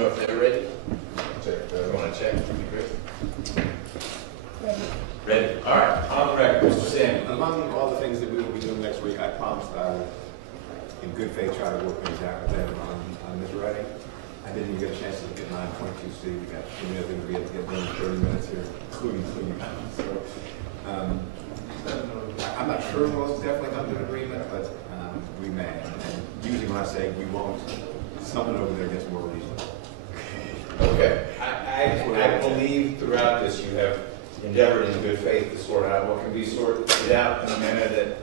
know if they're ready. Check. You want to check? Would be great. Ready. All right. On the record, Mr. Sandy. Among all the things that we will be doing next week, I promised I would, in good faith, try to work things out with them on this writing. I didn't even get a chance to look at 922C. We got too many things we had to get done in 30 minutes here, including cleaning up. So, I'm not sure we'll definitely come to an agreement, but we may. And usually when I say we won't, something over there gets more reasonable. Okay. I believe throughout this you have endeavored in good faith to sort out what can be sorted out in a manner that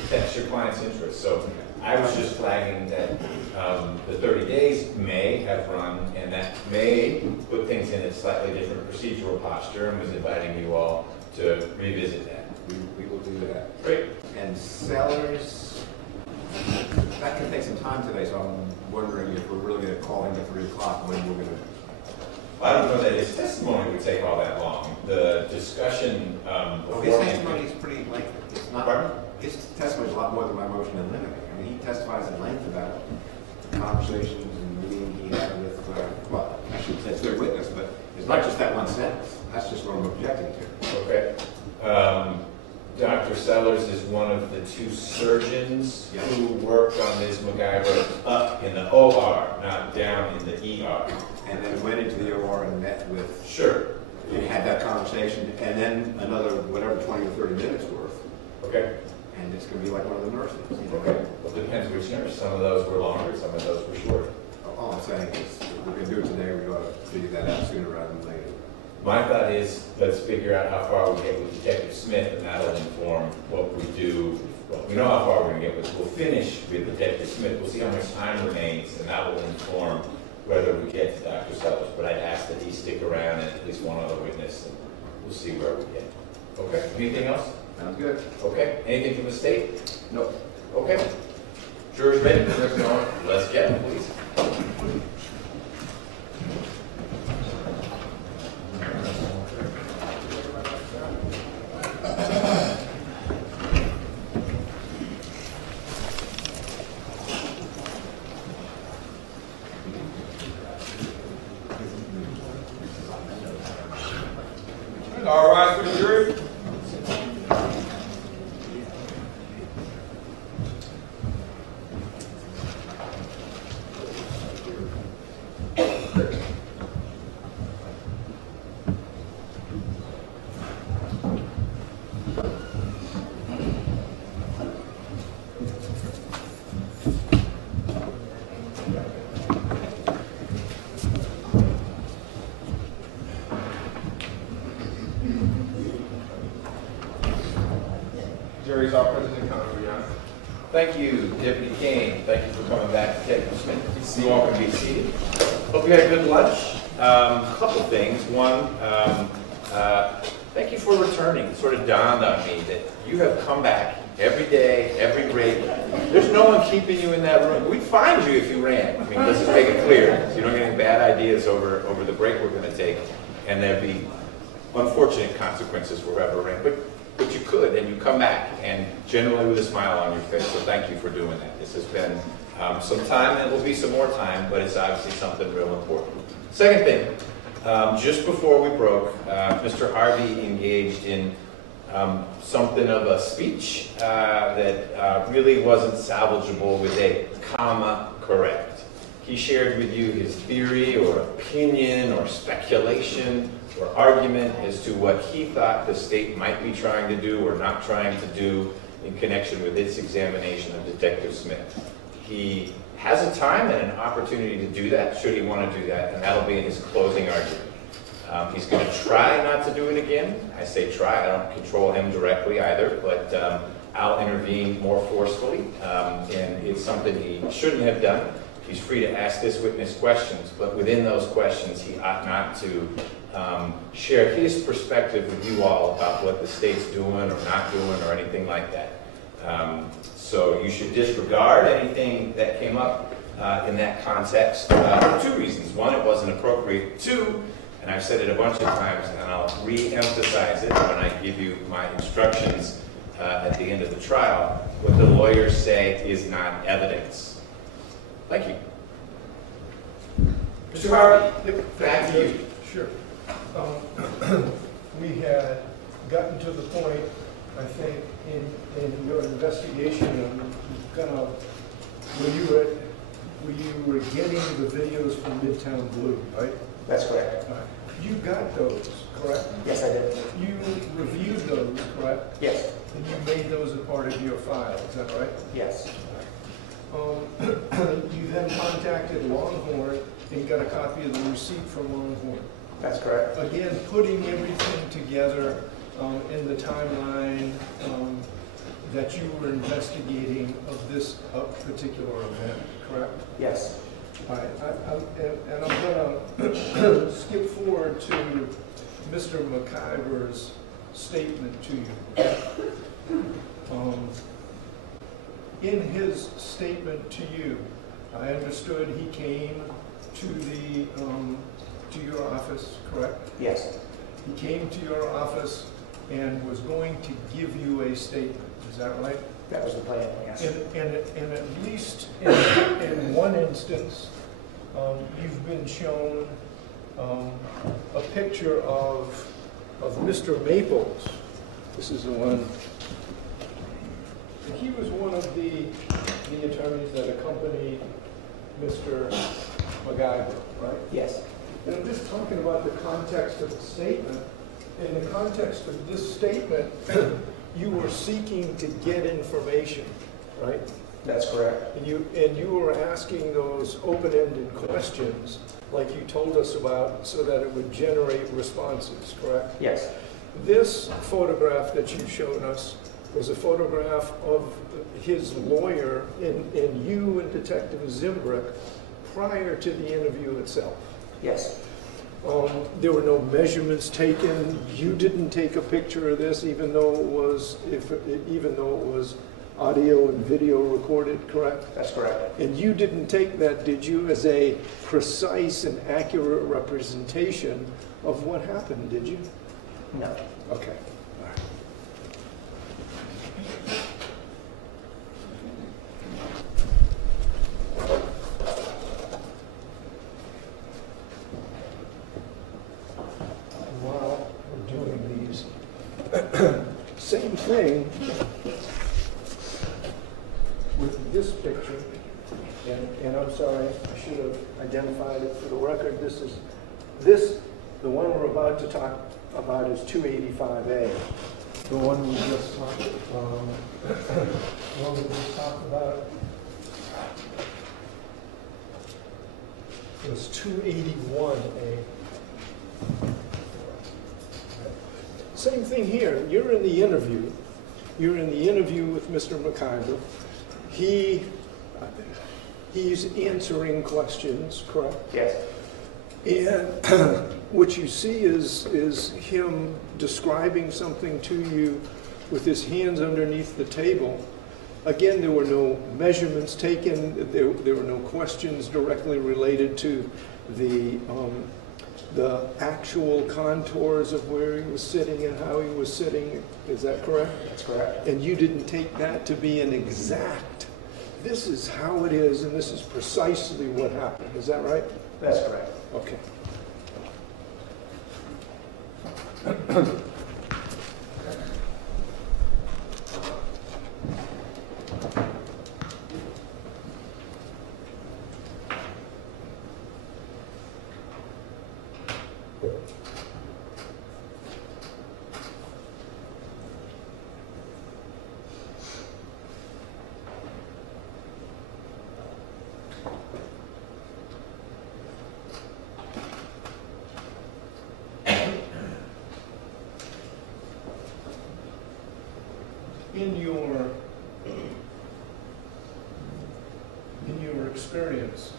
protects your client's interests. So I was just flagging that the 30 days may have run, and that may put things in a slightly different procedural posture, and was inviting you all to revisit that. We will do that. Great. And Sellers, that can take some time today, so I'm wondering if we're really going to call him at 3 o'clock when we're going to. Well, I don't know that his testimony would take all that long. The discussion His testimony is pretty lengthy. It's not. Pardon? His testimony is a lot more than my motion in limine. I mean, he testifies at length about conversations and meetings he had with, well, I should say it's their witness, but it's not just that one sentence. That's just what I'm objecting to. Okay. Dr. Sellers is one of the 2 surgeons who worked on Ms. McIver up in the OR, not down in the ER. And then went into the OR and met with. Sure. And had that conversation, and then another, whatever, 20 or 30 minutes worth. Okay. And it's going to be like one of the nurses. Okay. Well, it depends which nurse. Some of those were longer, some of those were shorter. All I'm saying is, if we're going to do it today, we ought to figure that out sooner rather than later. My thought is, let's figure out how far we get with Detective Smith, and that'll inform what we do. Well, we know how far we're going to get with. We'll finish with Detective Smith. We'll see how much time remains, and that will inform whether we get to Dr. Sellers. But I'd ask that he stick around and at least one other witness, and we'll see where we get. Okay. Anything else? Sounds good. Okay. Anything from the state? No. Okay. Jurors ready? Let's get them, please. All rise for the jury. Jury's all present and counted, Your Honor. Thank you, Deputy Kane. Thank you for coming back, Detective Smith. You all can be seated. Hope you had a good lunch. A couple things. One, thank you for returning. It sort of dawned on me that you have come back every day, every grade. There's no one keeping you in that room. We'd find you if you ran. I mean, let's just make it clear. So you don't get any bad ideas over the break we're going to take, and there'd be unfortunate consequences for whoever ran. But you could, and you come back, and generally with a smile on your face, so thank you for doing that. This has been some time, and it will be some more time, but it's obviously something real important. Second thing, just before we broke, Mr. Harvey engaged in something of a speech that really wasn't salvageable with a comma correct. He shared with you his theory or opinion or speculation or argument as to what he thought the state might be trying to do or not trying to do in connection with its examination of Detective Smith. He has a time and an opportunity to do that, should he want to do that, and that'll be in his closing argument. He's going to try not to do it again. I say try, I don't control him directly either, but I'll intervene more forcefully, and it's something he shouldn't have done. He's free to ask this witness questions, but within those questions, he ought not to share his perspective with you all about what the state's doing or not doing or anything like that. So you should disregard anything that came up in that context for 2 reasons. One, it wasn't appropriate. 2, and I've said it a bunch of times, and I'll re-emphasize it when I give you my instructions at the end of the trial, what the lawyers say is not evidence. Thank you. Mr. Harvey, back to you. Sure. We had gotten to the point, I think, in your investigation of kind of where you were getting the videos from Midtown Blue, right? That's correct. You got those, correct? Yes, I did. You reviewed those, correct? Yes. And you made those a part of your file, is that right? Yes. You then contacted Longhorn and got a copy of the receipt from Longhorn. That's correct. Again, putting everything together in the timeline that you were investigating of this particular event, correct? Yes. All right, and I'm going to skip forward to Mr. McIver's statement to you. In his statement to you, I understood he came to your office, correct? Yes. He came to your office and was going to give you a statement, is that right? That was the plan, yes. And at least in one instance, you've been shown a picture of Mr. Maples. This is the one. He was one of the attorneys that accompanied Mr. McIver, right? Yes. And I'm just talking about the context of the statement. In the context of this statement, you were seeking to get information, right? That's correct. And you were asking those open-ended questions, like you told us about, so that it would generate responses, correct? Yes. This photograph that you've shown us was a photograph of his lawyer and you and Detective Zimbrick prior to the interview itself. Yes. There were no measurements taken. You didn't take a picture of this, even though it was audio and video recorded, correct? That's correct. And you didn't take that, did you, as a precise and accurate representation of what happened, did you? No. Okay. All right. While we're doing these, same thing with this picture, and I'm sorry, I should have identified it for the record. The one we're about to talk about is 285A. The one we just talked about was 281A. Same thing here. You're in the interview. You're in the interview with Mr. McIver. He's answering questions, correct? Yes. And what you see is him describing something to you with his hands underneath the table. Again, there were no measurements taken. There were no questions directly related to the actual contours of where he was sitting and how he was sitting. Is that correct? That's correct. And you didn't take that to be an exact, this is how it is and this is precisely what happened. Is that right? That's correct. Okay. In your experience,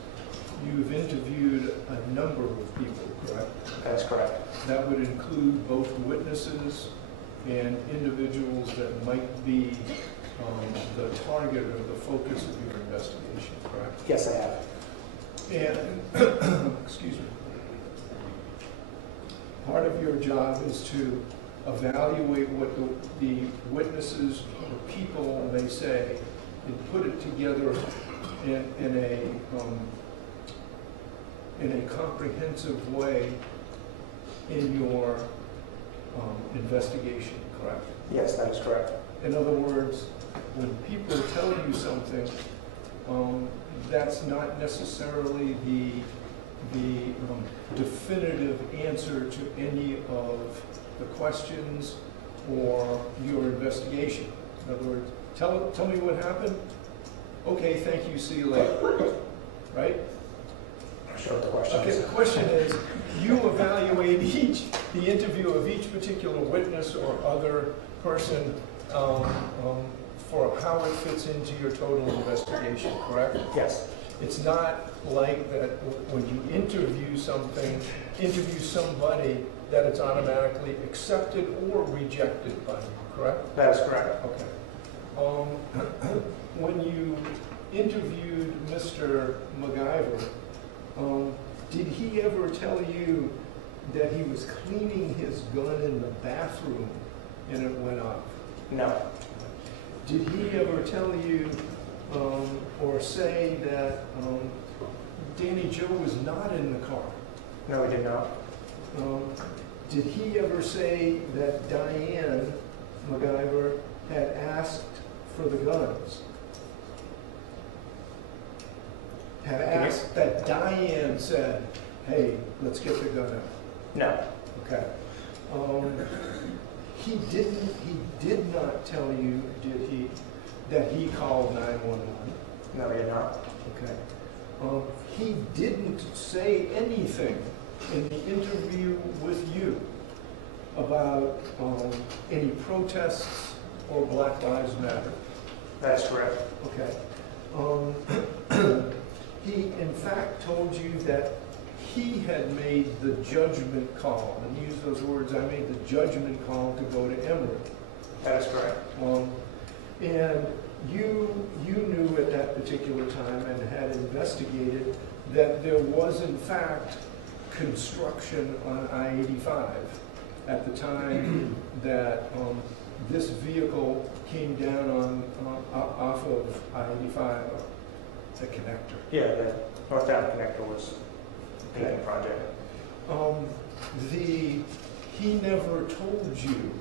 you've interviewed a number of people, correct? That's correct. That would include both witnesses and individuals that might be the target or the focus of your investigation, correct? Yes, I have. And, excuse me, part of your job is to evaluate what the witnesses or people may say and put it together in in a comprehensive way in your investigation, correct? Yes, that is correct. In other words, when people tell you something, that's not necessarily the definitive answer to any of the questions or your investigation. In other words, tell me what happened. Okay, thank you, see you later. Right? Sure, the question Okay, is. the question is, you evaluate the interview of each particular witness or other person for how it fits into your total investigation, correct? Yes, It's not like that when you interview somebody, that it's automatically accepted or rejected by you, correct? that is correct. Okay. When you interviewed Mr. McIver, did he ever tell you that he was cleaning his gun in the bathroom and it went off? No, Did he ever tell you or say that Danny Joe was not in the car? no, we did not. Did he ever say that Diane McIver had asked for the guns? Had asked that Diane said, hey, let's get the gun out. No, Okay. He did not tell you, did he, that he called 911? no, we did not. Okay. He didn't say anything in the interview with you about any protests or Black Lives Matter. That is correct. Okay. He, in fact, told you that he had made the judgment call, and use those words, I made the judgment call to go to Emory. That is correct. And you knew at that particular time and had investigated that there was, in fact, construction on I-85 at the time that this vehicle came down off of I-85, the connector. Yeah, the northbound connector was a paving project. He never told you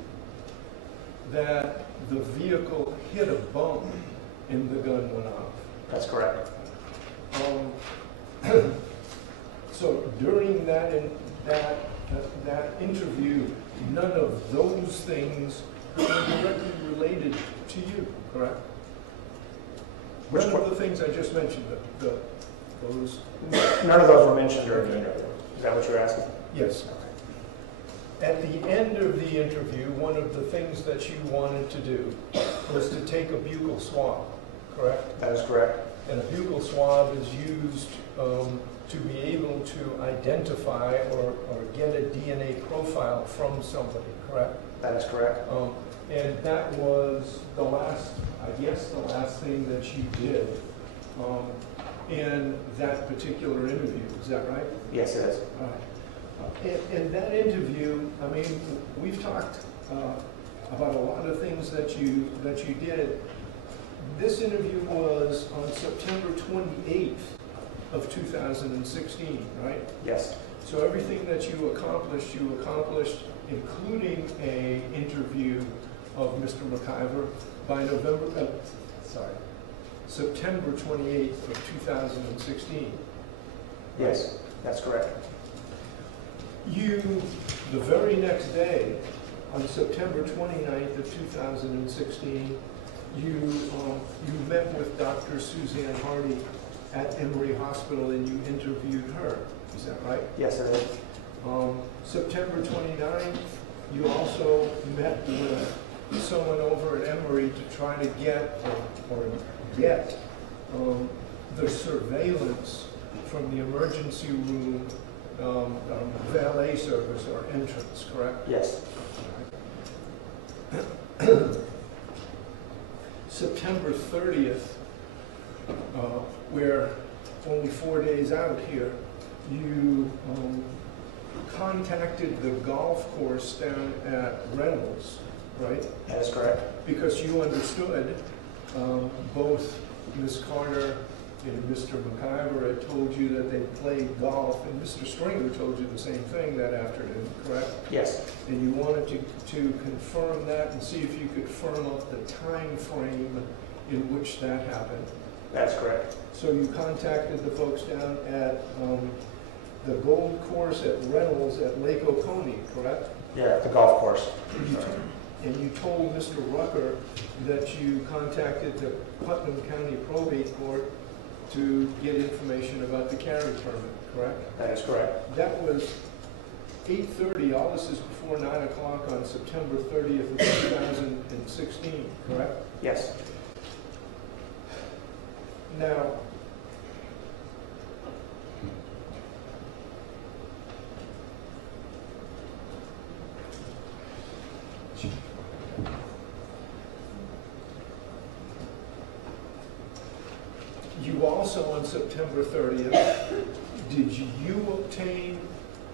that the vehicle hit a bump and the gun went off. That's correct. So during that interview, none of those things were directly related to you, correct? None of the things I just mentioned, those. None of those were mentioned during the interview. Is that what you're asking? Yes. At the end of the interview, one of the things that you wanted to do was to take a buccal swab, correct? That is correct. And a buccal swab is used to be able to identify or get a DNA profile from somebody, correct? That is correct. And that was the last thing that you did in that particular interview. Is that right? Yes, it is. All right. In that interview, I mean, we've talked about a lot of things that you did. This interview was on September 28th of 2016, right? Yes. So everything that you accomplished, including a interview of Mr. McIver by September 28th of 2016. Yes, that's correct. You, the very next day, on September 29th of 2016, you met with Dr. Suzanne Hardy at Emory Hospital and you interviewed her. Is that right? Yes, it is. September 29th, you also met with someone over at Emory to try to get the surveillance from the emergency room valet service or entrance, correct? Yes. September 30th, we're only 4 days out here, you contacted the golf course down at Reynolds, right? That is correct. Because you understood both Ms. Carter and Mr. McIver had told you that they played golf, and Mr. Stringer told you the same thing that afternoon, correct? Yes, And you wanted to confirm that and see if you could firm up the time frame in which that happened. that's correct. So you contacted the folks down at the Gold Course at Reynolds at Lake Oconee, correct? Yeah, at the golf course. And you told Mr. Rucker that you contacted the Putnam County Probate Court to get information about the carry permit, correct? That is correct. That was 8:30, all this is before 9 o'clock on September 30th of 2016, correct? Yes, Now, you also, on September 30th, did you obtain,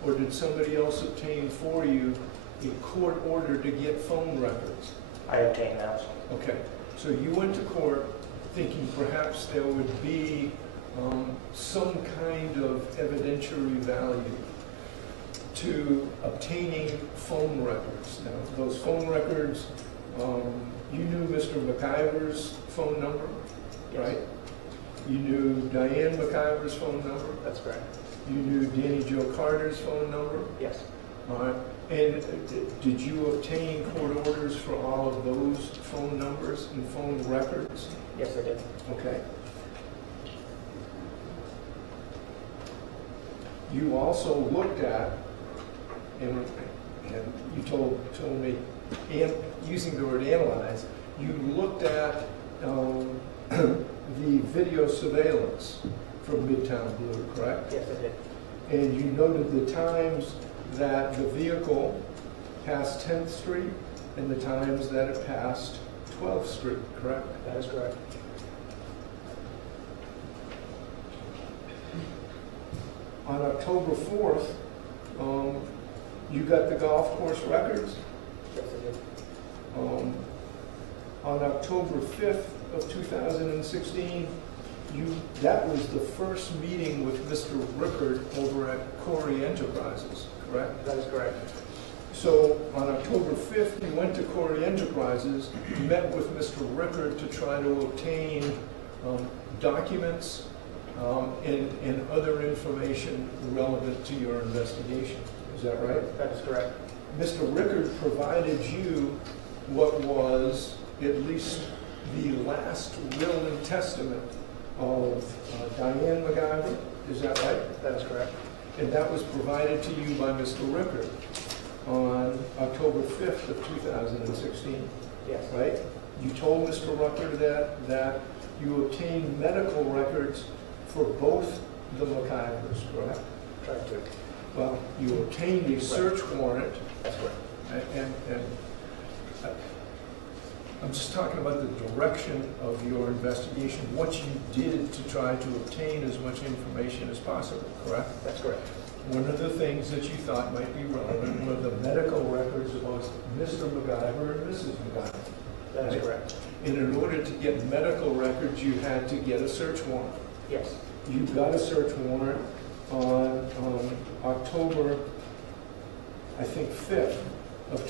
or did somebody else obtain for you, a court order to get phone records? I obtained those. Okay, so you went to court thinking perhaps there would be some kind of evidentiary value to obtaining phone records. Now, those phone records, you knew Mr. McIver's phone number, right? You knew Diane McIver's phone number. That's correct. You knew Danny Joe Carter's phone number. Yes, All right. And did you obtain court orders for all of those phone numbers and phone records? yes, I did. Okay. You also looked at, and you told me, and using the word analyze, you looked at the video surveillance from Midtown Blue, correct? Yes, I did. And you noted the times that the vehicle passed 10th Street and the times that it passed 12th Street, correct? That is correct. On October 4th, you got the golf course records. Yes, I did. On October 5th of 2016, that was the first meeting with Mr. Rickard over at Corey Enterprises, correct? That is correct. So on October 5th, you went to Corey Enterprises, met with Mr. Rickard to try to obtain documents and other information relevant to your investigation. Is that right? That is correct. Mr. Rickard provided you what was at least the last will and testament of Diane McIver. Is that right? That is correct. And that was provided to you by Mr. Rickard on October 5th of 2016, Yes. right? You told Mr. Rickard that you obtained medical records for both the McIvers, correct? Tried to. Well, you obtained a search warrant, That's correct. and I'm just talking about the direction of your investigation, what you did to try to obtain as much information as possible, correct? That's correct. One of the things that you thought might be relevant were the medical records of both Mr. McIver and Mrs. McIver. That is correct. And in order to get medical records, you had to get a search warrant. Yes. You got a search warrant on October, I think, 5th of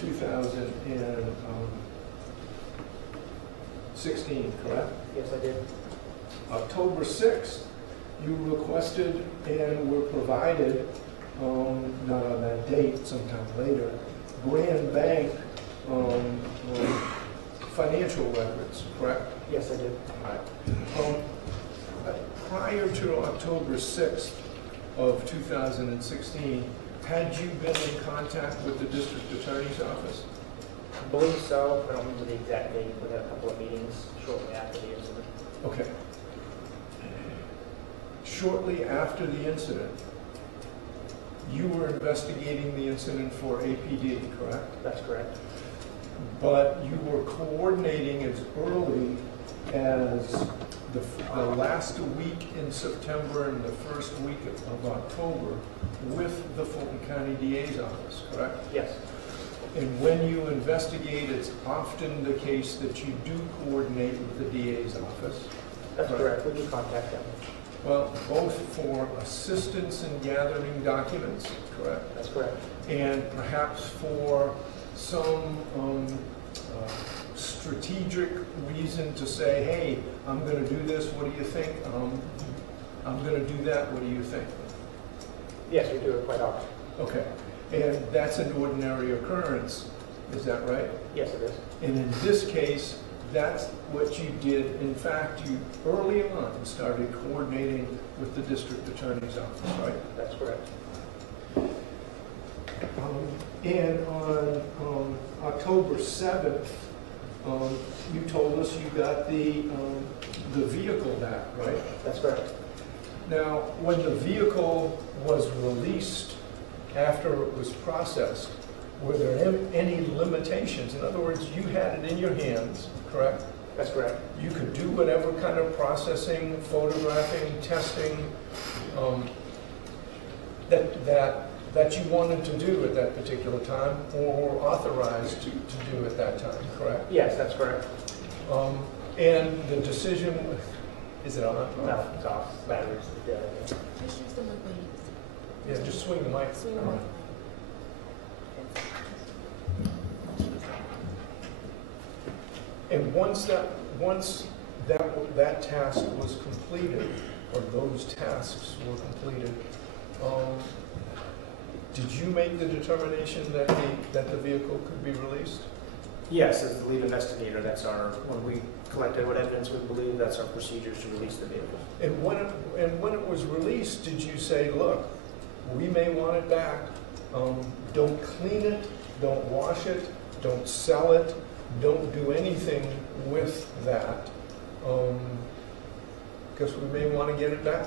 2016, correct? Yes, I did. October 6th, you requested and were provided, not on that date, sometime later, Grand Bank financial records, correct? Yes, I did. Prior to October 6th of 2016, had you been in contact with the district attorney's office? I believe so. I don't remember the exact date. We had a couple of meetings shortly after the incident. Okay. Shortly after the incident, you were investigating the incident for APD, correct? That's correct. But you were coordinating as early as the last week in September and the first week of October with the Fulton County DA's office, correct? Yes. And when you investigate, it's often the case that you do coordinate with the DA's office. That's correct. We can contact them. Well, both for assistance in gathering documents, correct? That's correct. And perhaps for some strategic reason to say, hey, I'm going to do this, what do you think? I'm going to do that, what do you think? Yes, we do it quite often. Okay, and that's an ordinary occurrence, is that right? Yes, it is. And in this case, that's what you did. In fact, you early on started coordinating with the district attorney's office, right? That's correct. And on October 7th, you told us you got the vehicle back, right? That's correct. Now, when the vehicle was released after it was processed, were there any limitations? In other words, you had it in your hands, correct? That's correct. You could do whatever kind of processing, photographing, testing that you wanted to do at that particular time, or were authorized to do at that time, correct? Yes, that's correct. And the decision, is it on? No, it's off. Batteries. Yeah. Just use the mic when you Yeah, just swing the mic. swing the mic. And once that task was completed, or those tasks were completed, did you make the determination that the vehicle could be released? Yes, as the lead investigator, that's when we collected what evidence we believe, that's our procedures to release the vehicle. And when it was released, did you say, look, we may want it back, don't clean it, don't wash it, don't sell it, don't do anything with that, because we may want to get it back?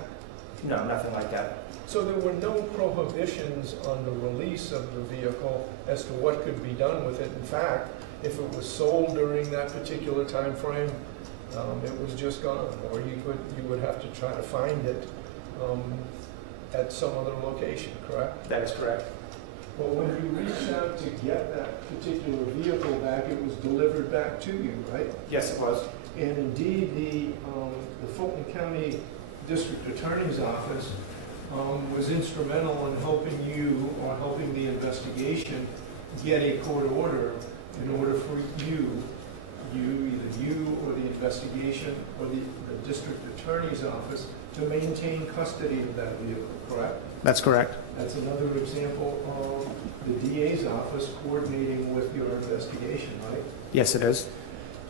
No, nothing like that. So there were no prohibitions on the release of the vehicle as to what could be done with it. In fact, if it was sold during that particular time frame, it was just gone, or you would have to try to find it at some other location, correct? That is correct. Well, when you reached out to get that particular vehicle back, it was delivered back to you, right? Yes, it was. And indeed, the Fulton County District Attorney's Office was instrumental in helping you, or helping the investigation, get a court order in order for either you or the investigation or the District Attorney's Office to maintain custody of that vehicle, correct? That's correct. That's another example of the DA's office coordinating with your investigation, right? Yes, it is.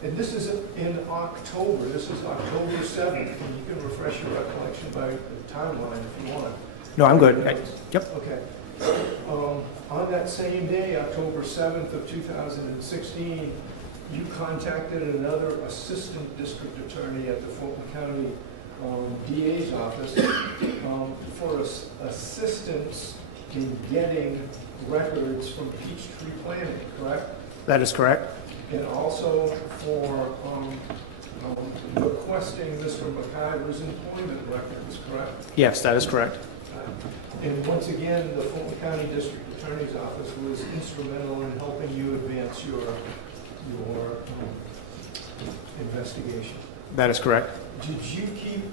And this is in October. This is October 7th. And you can refresh your recollection by the timeline if you want. No, I'm good. Yep. Okay. On that same day, October 7th of 2016, you contacted another assistant district attorney at the Fulton County DA's office for assistance in getting records from Peachtree Planning, correct? That is correct. And also for requesting Mr. McIver's employment records, correct? Yes, that is correct. And once again, the Fulton County District Attorney's Office was instrumental in helping you advance your investigation. That is correct. Did you keep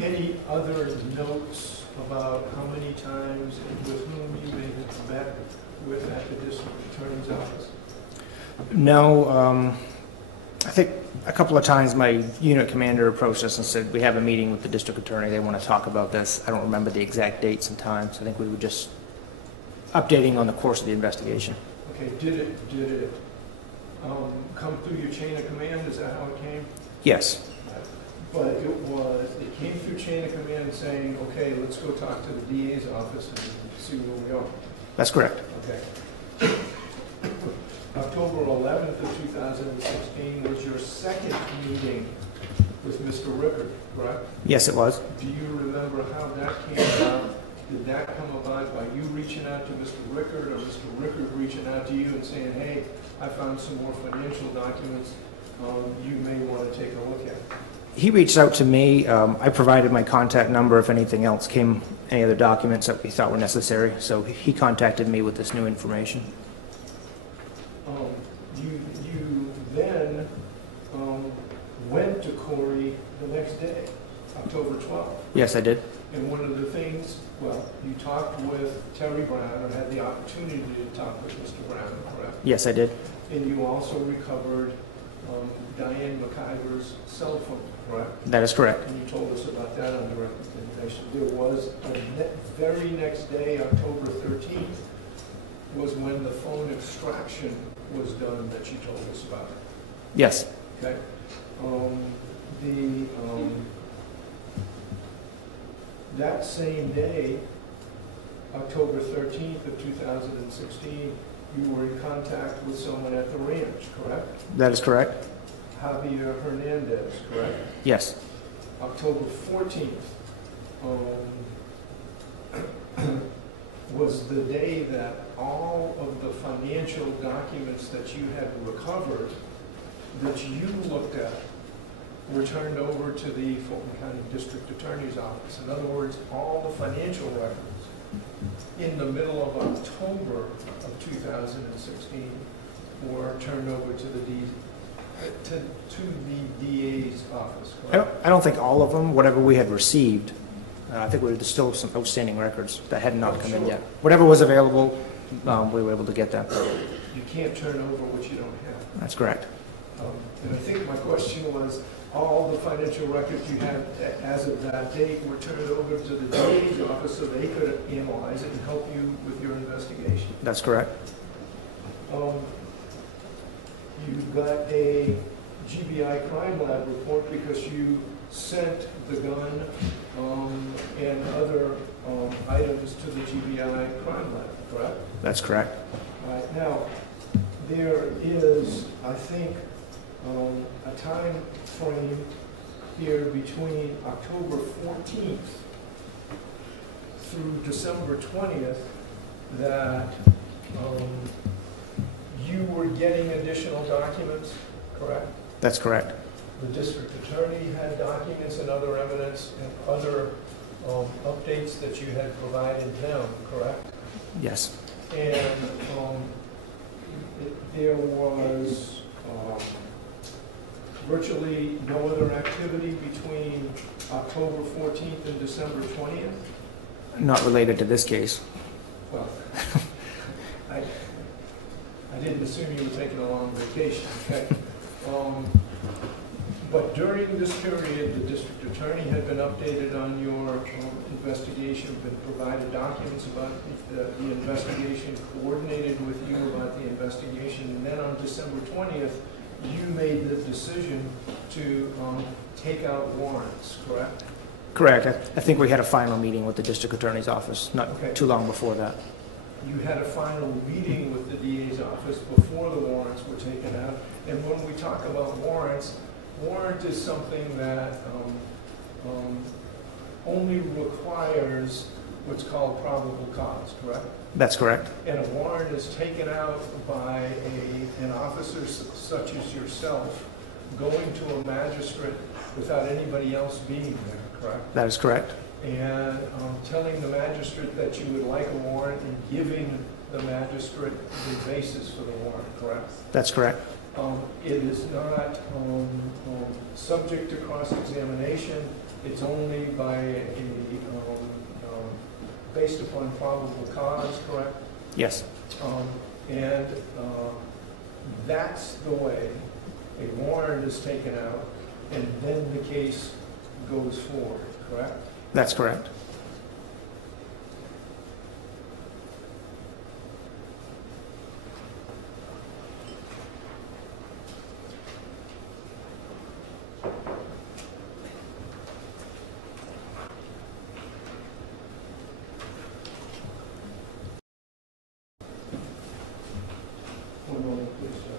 any other notes about how many times and with whom you may have met with at the District Attorney's Office? No, I think a couple of times my unit commander approached us and said, we have a meeting with the district attorney, they want to talk about this. I don't remember the exact dates and times. I think we were just updating on the course of the investigation. Okay, did it come through your chain of command? Is that how it came? Yes. But it came through chain of command saying, okay, let's go talk to the DA's office and see where we are. That's correct. Okay. October 11th of 2016 was your second meeting with Mr. Rickard, correct? Yes, it was. Do you remember how that came about? Did that come about by you reaching out to Mr. Rickard or Mr. Rickard reaching out to you and saying, hey, I found some more financial documents you may want to take a look at? He reached out to me. I provided my contact number if anything else came, any other documents that we thought were necessary. So he contacted me with this new information. You then went to Corey the October 12th. Yes, I did. And one of the things, well, you talked with Terry Brown, or had the opportunity to talk with Mr. Brown, correct? Yes, I did. And you also recovered Diane McIver's cell phone, correct? That is correct. And you told us about that on direct information. There was the very next day, October 13th, was when the phone extraction was done that you told us about. Yes. Okay. That same day, October 13th of 2016, you were in contact with someone at the ranch, correct? That is correct. Javier Hernandez, correct? Yes. October 14th was the day that all of the financial documents that you had recovered, that you looked at, were turned over to the Fulton County District Attorney's Office. In other words, all the financial records in the middle of October of 2016 were turned over to the DA's office. Correct? I don't think all of them, whatever we had received, I think there's still some outstanding records that had not come in yet. Whatever was available, we were able to get that. You can't turn over what you don't have. That's correct. And I think my question was, all the financial records you had as of that date were turned over to the DA's office so they could analyze it and help you with your investigation. That's correct. You got a GBI crime lab report because you sent the gun and other items to the GBI crime lab, correct? That's correct. All right. Now, there is, I think, a time frame here between October 14th through December 20th that you were getting additional documents, correct? That's correct. The district attorney had documents and other evidence and other updates that you had provided them, correct? Yes. And there was virtually no other activity between October 14th and December 20th? Not related to this case. Well, I didn't assume you were taking a long vacation, okay? But during this period, the district attorney had been updated on your investigation, been provided documents about the investigation, coordinated with you about the investigation, and then on December 20th, you made the decision to take out warrants, correct? Correct. I think we had a final meeting with the district attorney's office not Okay. too long before that. You had a final meeting with the DA's office before the warrants were taken out. And when we talk about warrants, warrant is something that only requires what's called probable cause, correct? That's correct. And a warrant is taken out by an officer such as yourself going to a magistrate without anybody else being there, correct? That is correct. And telling the magistrate that you would like a warrant and giving the magistrate the basis for the warrant, correct? That's correct. It is not subject to cross-examination. It's only by based upon probable cause, correct? Yes. And that's the way a warrant is taken out, and then the case goes forward, correct? That's correct. One moment, please, sir.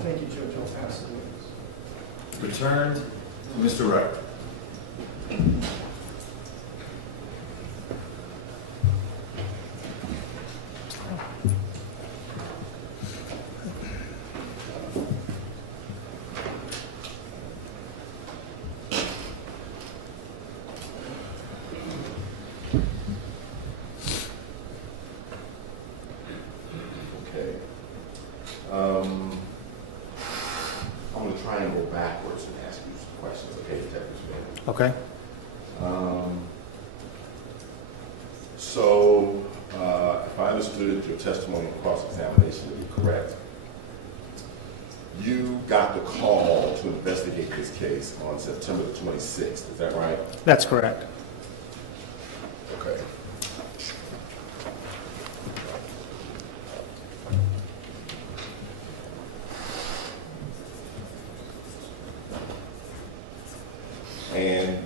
Thank you, Judge. I'll pass the witness. Returned to Mr. Wright. going to try and go backwards and ask you some questions, okay, Detective Smith? Okay. So, if I understood your testimony and cross-examination to be correct, you got the call to investigate this case on September the 26th, is that right? That's correct. Okay. And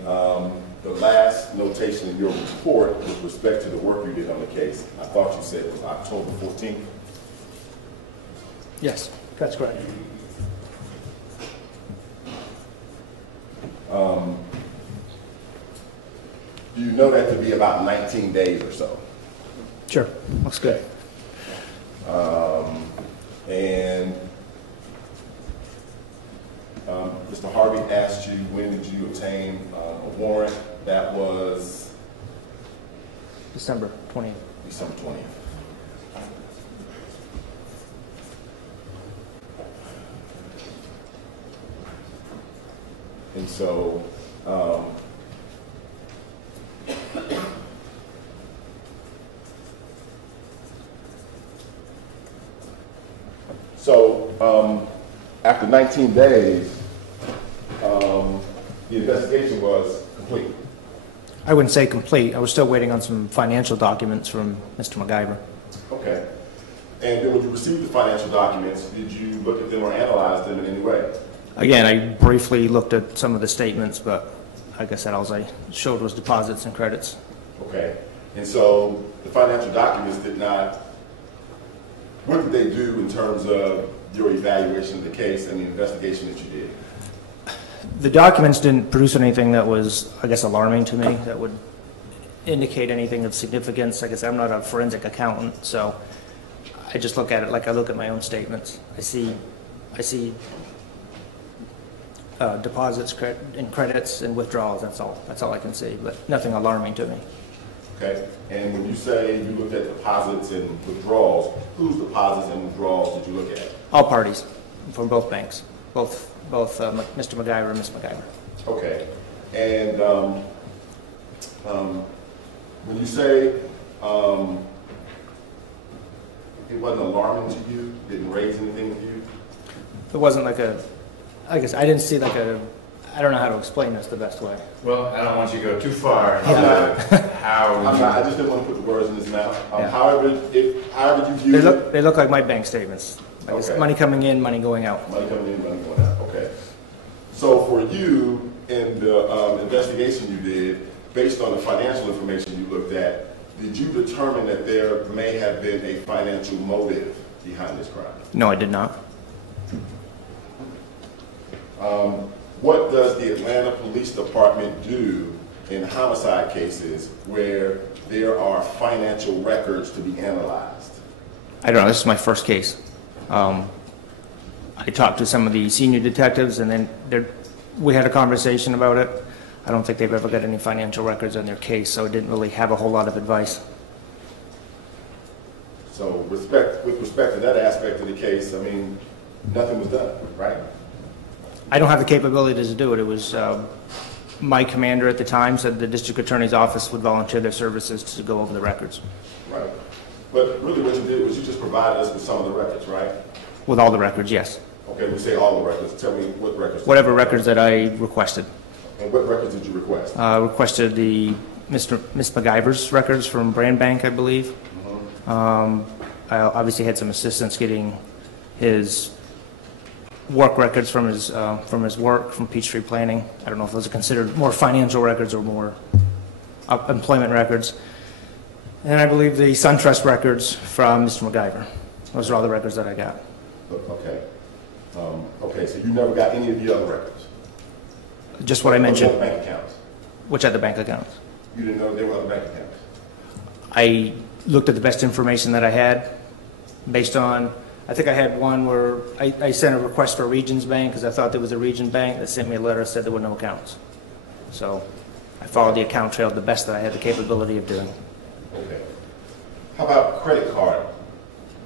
the last notation in your report with respect to the work you did on the case, I thought you said it was October 14th. Yes, that's correct. Do you know that to be about 19 days or so? Sure, looks good. And Mr. Harvey asked you, when did you obtain a warrant? That was December 20th. December 20th. And so, after 19 days, the investigation was complete. I wouldn't say complete. I was still waiting on some financial documents from Mr. McIver. Okay. And then when you received the financial documents, did you look at them or analyze them in any way? Again, I briefly looked at some of the statements, but like I said, all I showed was deposits and credits. Okay. And so the financial documents did not, what did they do in terms of your evaluation of the case and the investigation that you did? The documents didn't produce anything that was, I guess, alarming to me, that would indicate anything of significance. Like I said, I'm not a forensic accountant, so I just look at it like I look at my own statements. I see deposits and credits and withdrawals. That's all I can see, but nothing alarming to me. Okay. And when you say you looked at deposits and withdrawals, whose deposits and withdrawals did you look at? All parties from both banks, both Mr. McIver and Ms. McIver. Okay. And when you say it wasn't alarming to you, didn't raise anything with you? It wasn't like I guess I didn't see I don't know how to explain this the best way. Well, I don't want you to go too far into how I just didn't want to put the words in his mouth. Yeah. However you view it. They look like my bank statements. Like it's Okay. money coming in, money going out. Money coming in, money going out. Okay. So for you, in the investigation you did, based on the financial information you looked at, did you determine that there may have been a financial motive behind this crime? No, I did not. What does the Atlanta Police Department do in homicide cases where there are financial records to be analyzed? I don't know. This is my first case. I talked to some of the senior detectives, and then we had a conversation about it. I don't think they've ever got any financial records on their case, so it didn't really have a whole lot of advice. So with respect to that aspect of the case, I mean, nothing was done, right? I don't have the capability to do it. It was my commander at the time said the district attorney's office would volunteer their services to go over the records. Right. But really what you did was you just provided us with some of the records, right? With all the records, yes. Okay, we say all the records. Tell me what records. Whatever records that I requested. And what records did you request? Requested the Miss McIver's records from Brand Bank, I believe. I obviously had some assistance getting his work records from his work from Peachtree Planning. I don't know if those are considered more financial records or more employment records. And I believe the SunTrust records from Mr. McIver. Those are all the records that I got. Okay. Okay, so you never got any of the other records? Just what I mentioned. Both bank accounts? Which other bank accounts? You didn't know there were other bank accounts? I looked at the best information that I had based on, I think I had one where I sent a request for Regions Bank because I thought there was a Region Bank that sent me a letter that said there were no accounts. So I followed the account trail the best that I had the capability of doing. Okay. How about credit card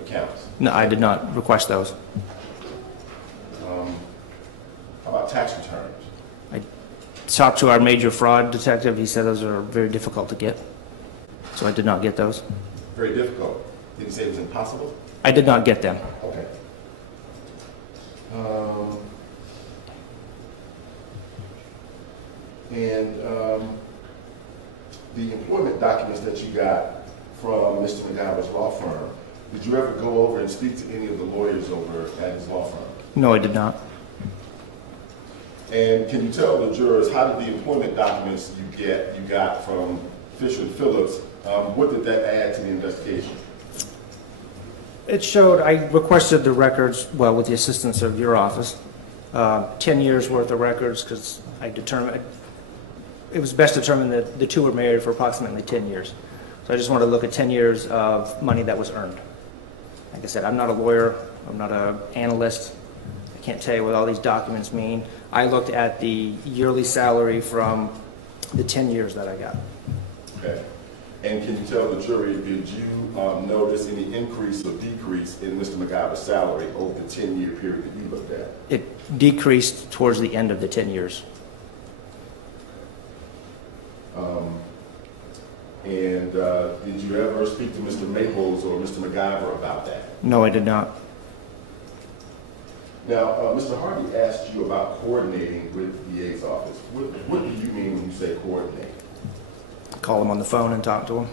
accounts? No, I did not request those. tax returns? I talked to our major fraud detective. He said those are very difficult to get. So I did not get those. Very difficult. Did he say it was impossible? I did not get them. Okay. The employment documents that you got from Mr. McIver's law firm, did you ever go over and speak to any of the lawyers over at his law firm? No, I did not. And can you tell the jurors, how did the employment documents you got from Fisher and Phillips, what did that add to the investigation? It showed, I requested the records, well, with the assistance of your office, 10 years worth of records, because I determined, it was best determined that the two were married for approximately 10 years. So I just wanted to look at 10 years of money that was earned. Like I said, I'm not a lawyer, I'm not an analyst. I can't tell you what all these documents mean. I looked at the yearly salary from the 10 years that I got. Okay. And can you tell the jury, did you notice any increase or decrease in Mr. McIver's salary over the 10-year period that you looked at? It decreased towards the end of the 10 years. Did you ever speak to Mr. Maples or Mr. McIver about that? No, I did not. Now, Mr. Harvey asked you about coordinating with the DA's office. What do you mean when you say coordinate? Call them on the phone and talk to them.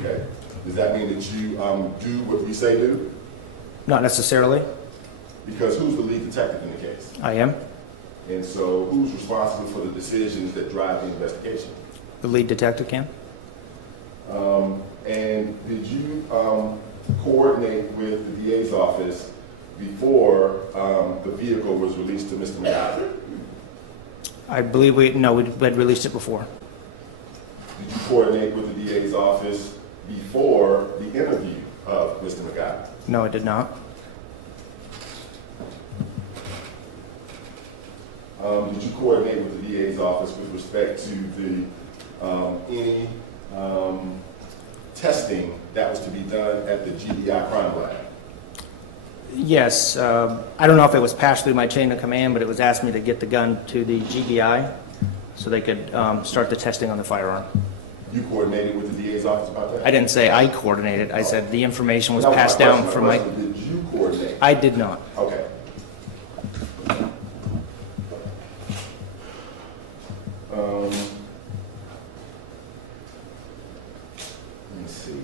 Okay. Does that mean that you do what we say do? Not necessarily. Because who's the lead detective in the case? I am. And so who's responsible for the decisions that drive the investigation? The lead detective can. And did you coordinate with the DA's office before the vehicle was released to Mr. McIver? I believe we had released it before. Did you coordinate with the DA's office before the interview of Mr. McIver? No, I did not. Did you coordinate with the DA's office with respect to the any testing that was to be done at the GBI crime lab? Yes. I don't know if it was passed through my chain of command, but it was asked me to get the gun to the GBI so they could start the testing on the firearm. You coordinated with the DA's office about that? I didn't say I coordinated. I said the information was That passed my down question. from My my... question, did you coordinate? I did not. Okay. Let me see.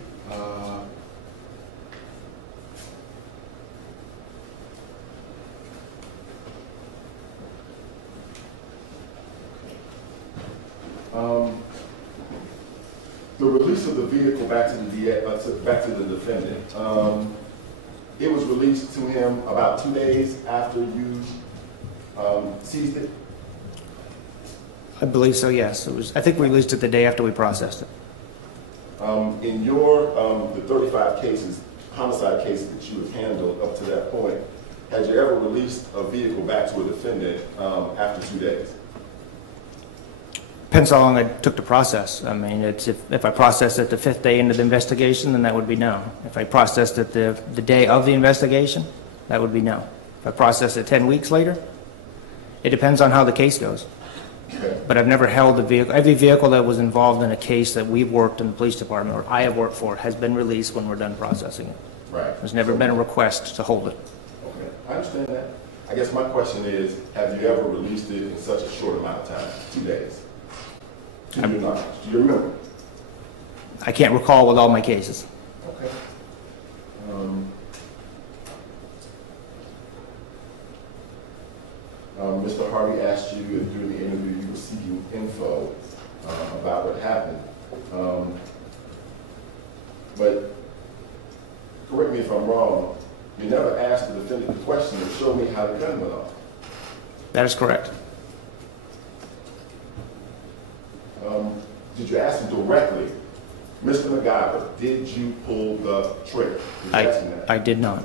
The release of the vehicle back to the DA, back to the defendant. It was released to him about 2 days after you seized it. I believe so, yes. It was. I think we released it the day after we processed it. In your the 35 cases, homicide cases that you have handled up to that point, had you ever released a vehicle back to a defendant after 2 days? Depends how long it took to process. I mean, it's if I processed it the 5th day into the investigation, then that would be no. If I processed it the day of the investigation, that would be no. If I processed it 10 weeks later, it depends on how the case goes. Okay. But I've never held the vehicle. Every vehicle that was involved in a case that we've worked in the police department or I have worked for has been released when we're done processing it. Right. There's never been a request to hold it. Okay, I understand that. I guess my question is, have you ever released it in such a short amount of time? 2 days. To your knowledge. Do you remember? I can't recall with all my cases. Okay. Mr. Harvey asked you if during the interview you were seeking info about what happened. But correct me if I'm wrong, you never asked the defendant the question to show me how the gun went off. That is correct. Did you ask him directly, Mr. McIver, did you pull the trigger? Did you ask him that? I did not.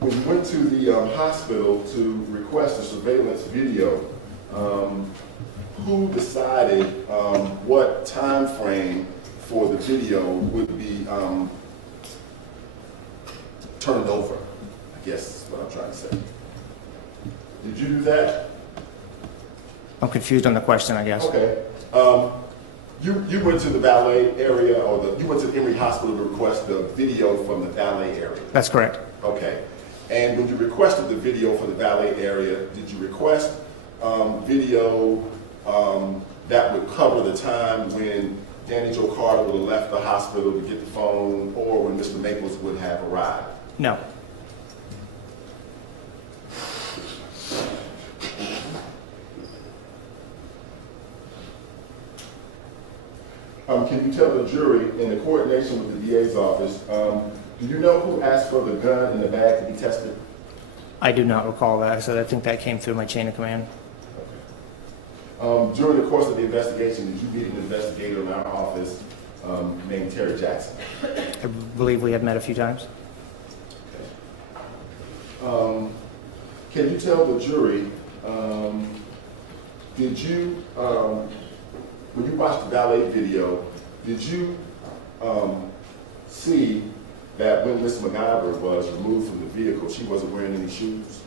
When you went to the hospital to request a surveillance video, who who decided what time frame for the video would be turned over? I guess is what I'm trying to say. Did you do that? I'm confused on the question, I guess. Okay. You went to the valet area, or you went to Emory Hospital to request the video from the valet area. That's correct. Okay. And when you requested the video for the valet area, did you request video that would cover the time when Danny Joe Carter would have left the hospital to get the phone, or when Mr. Maples would have arrived? No. Can you tell the jury, in the coordination with the DA's office, do you know who asked for the gun in the bag to be tested? I do not recall that, so I think that came through my chain of command. Okay. During the course of the investigation, did you meet an investigator in our office named Terry Jackson? I believe we have met a few times. Okay. Can you tell the jury, did you, when you watched the valet video, did you see that when Miss McIver was removed from the vehicle, she wasn't wearing any shoes?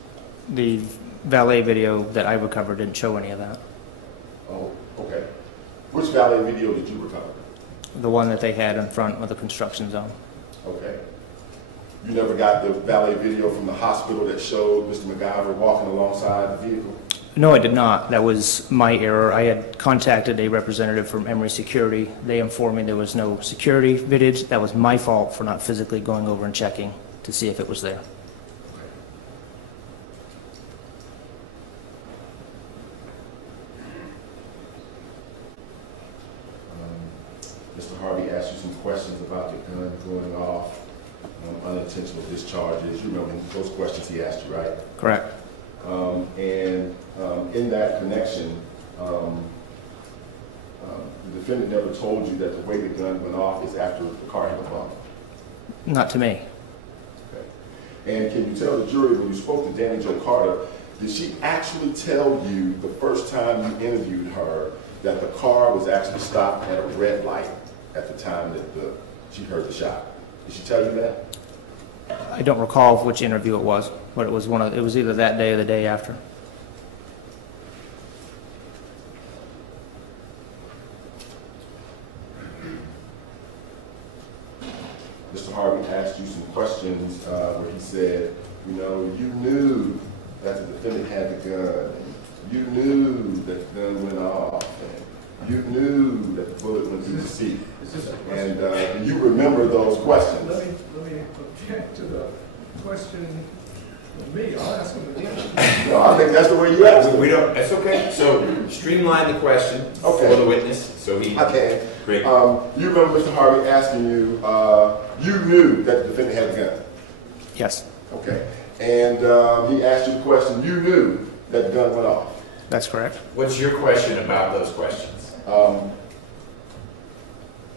The valet video that I recovered didn't show any of that. Oh, okay. Which valet video did you recover? The one that they had in front of the construction zone. Okay. You never got the valet video from the hospital that showed Mr. McIver walking alongside the vehicle? No, I did not. That was my error. I had contacted a representative from Emory Security. They informed me there was no security footage. That was my fault for not physically going over and checking to see if it was there. Mr. Harvey asked you some questions about the gun going off, unintentional discharges. You remember those questions he asked you, right? Correct. In that connection, the defendant never told you that the way the gun went off is after the car hit a bump. Not to me. Okay. And can you tell the jury, when you spoke to Danny Jo Carter, did she actually tell you the first time you interviewed her that the car was actually stopped at a red light at the time that she heard the shot? Did she tell you that? I don't recall which interview it was, but it was it was either that day or the day after. Mr. Harvey asked you some questions where he said, you know, you knew that the defendant had the gun, and you knew that the gun went off, and you knew that the bullet went through the seat. And do you remember those questions? Let me object to the question of me. I'll ask him again. No, I think that's the way you asked it. We don't, that's okay. So streamline the question Okay. for the witness, so he. Okay. Great. You remember Mr. Harvey asking you, you knew that the defendant had the gun? Yes, Okay. And he asked you the question, you knew that the gun went off? that's correct. What's your question about those questions?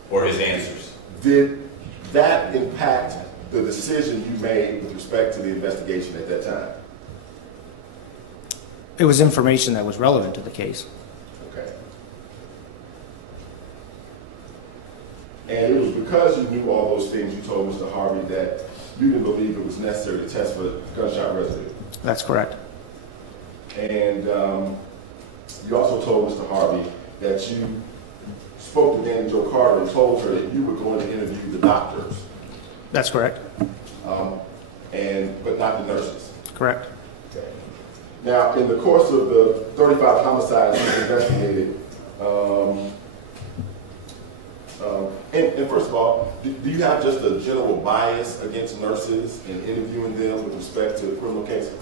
Or his answers? Did that impact the decision you made with respect to the investigation at that time? It was information that was relevant to the case. Okay. And it was because you knew all those things you told Mr. Harvey that you didn't believe it was necessary to test for gunshot residue. That's correct. And you also told Mr. Harvey that you spoke to Danny Jo Carter and told her that you were going to interview the doctors. That's correct. But not the nurses. Correct. Okay. Now, in the course of the 35 homicides you investigated, and first of all, do you have just a general bias against nurses in interviewing them with respect to criminal cases?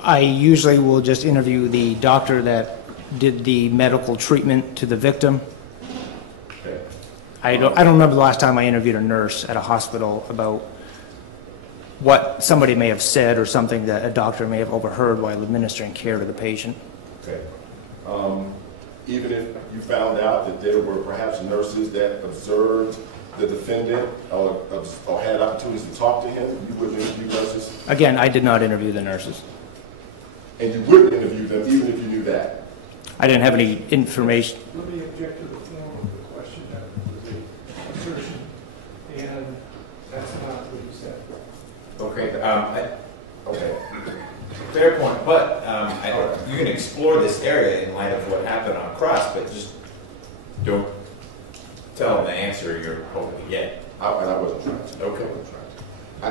I usually will just interview the doctor that did the medical treatment to the victim. Okay. I don't remember the last time I interviewed a nurse at a hospital about what somebody may have said or something that a doctor may have overheard while administering care to the patient. Okay. Even if you found out that there were perhaps nurses that observed the defendant or had opportunities to talk to him, you wouldn't interview nurses? Again, I did not interview the nurses. And you wouldn't interview them even if you knew that? I didn't have any information. Let me object to the form of the question. That was a assertion, and that's not what you said. Okay, okay. Fair point, but you can explore this area in light of what happened on Cross, but just don't tell them the answer you're hoping to get. And I wasn't trying to. Okay. I wasn't trying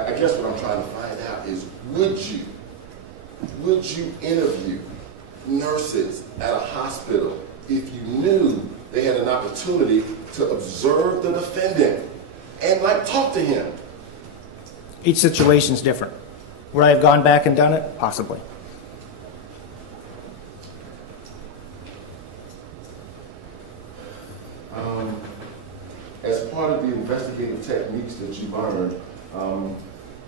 to. I guess what I'm trying to find out is, would you interview nurses at a hospital if you knew they had an opportunity to observe the defendant and like talk to him? Each situation's different. Would I have gone back and done it? Possibly. As part of the investigative techniques that you learned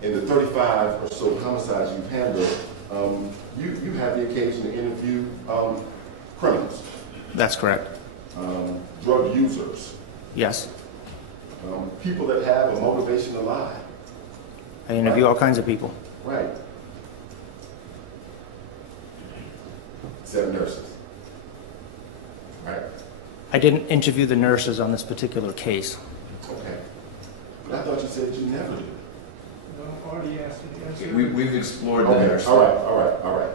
in the 35 or so homicides you've handled, you have the occasion to interview criminals, That's correct. drug users, Yes. people that have a motivation to lie. I interview all kinds of people. Right. 7 nurses. Right. I didn't interview the nurses on this particular case. Okay. But I thought you said you never did. No, already asked the answer. We've explored the Okay. nurse. All right.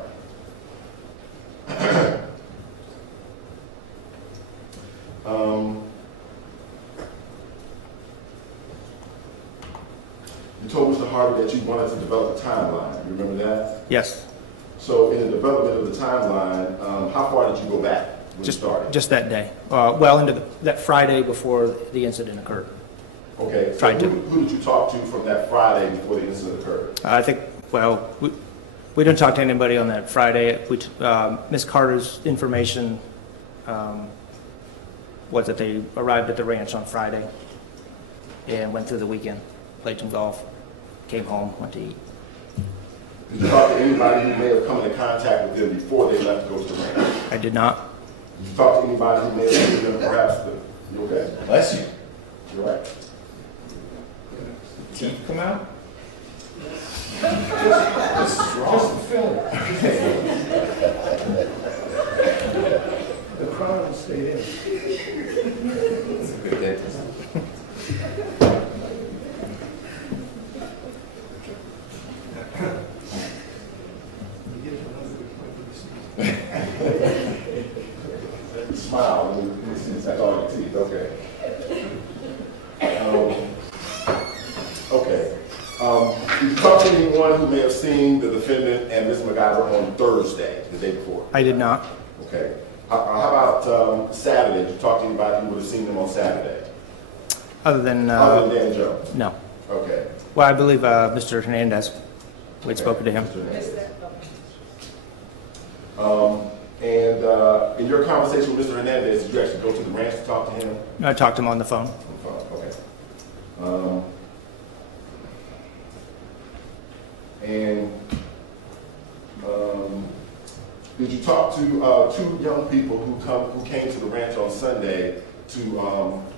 You told Mr. Harvey that you wanted to develop a timeline. You remember that? Yes. So in the development of the timeline, how far did you go back when you started? Just that day. Well, into that Friday before the incident occurred. Okay. So Tried to. who did you talk to from that Friday before the incident occurred? I think, well, we didn't talk to anybody on that Friday. Ms. Carter's information was that they arrived at the ranch on Friday and went through the weekend, played some golf, came home, went to eat. Did you talk to anybody who may have come into contact with them before they left to go to the ranch? I did not. Did you talk to anybody who may have given them perhaps you okay? Bless you. You're right. Teeth come out? Just the film. The crown will stay in. It's a good dentist. Smile when you see that's all your teeth. Okay. Okay. Did you talk to anyone who may have seen the defendant and Ms. McIver on Thursday, the day before? I did not. Okay. How about Saturday? Did you talk to anybody who would have seen them on Saturday? Other than, Other than Dan Joe? no. Okay. Well, I believe Mr. Hernandez, we'd spoken to him. Mr. Hernandez. And in your conversation with Mr. Hernandez, did you actually go to the ranch to talk to him? I talked to him on the phone. On the phone, okay. Did you talk to 2 young people who came to the ranch on Sunday to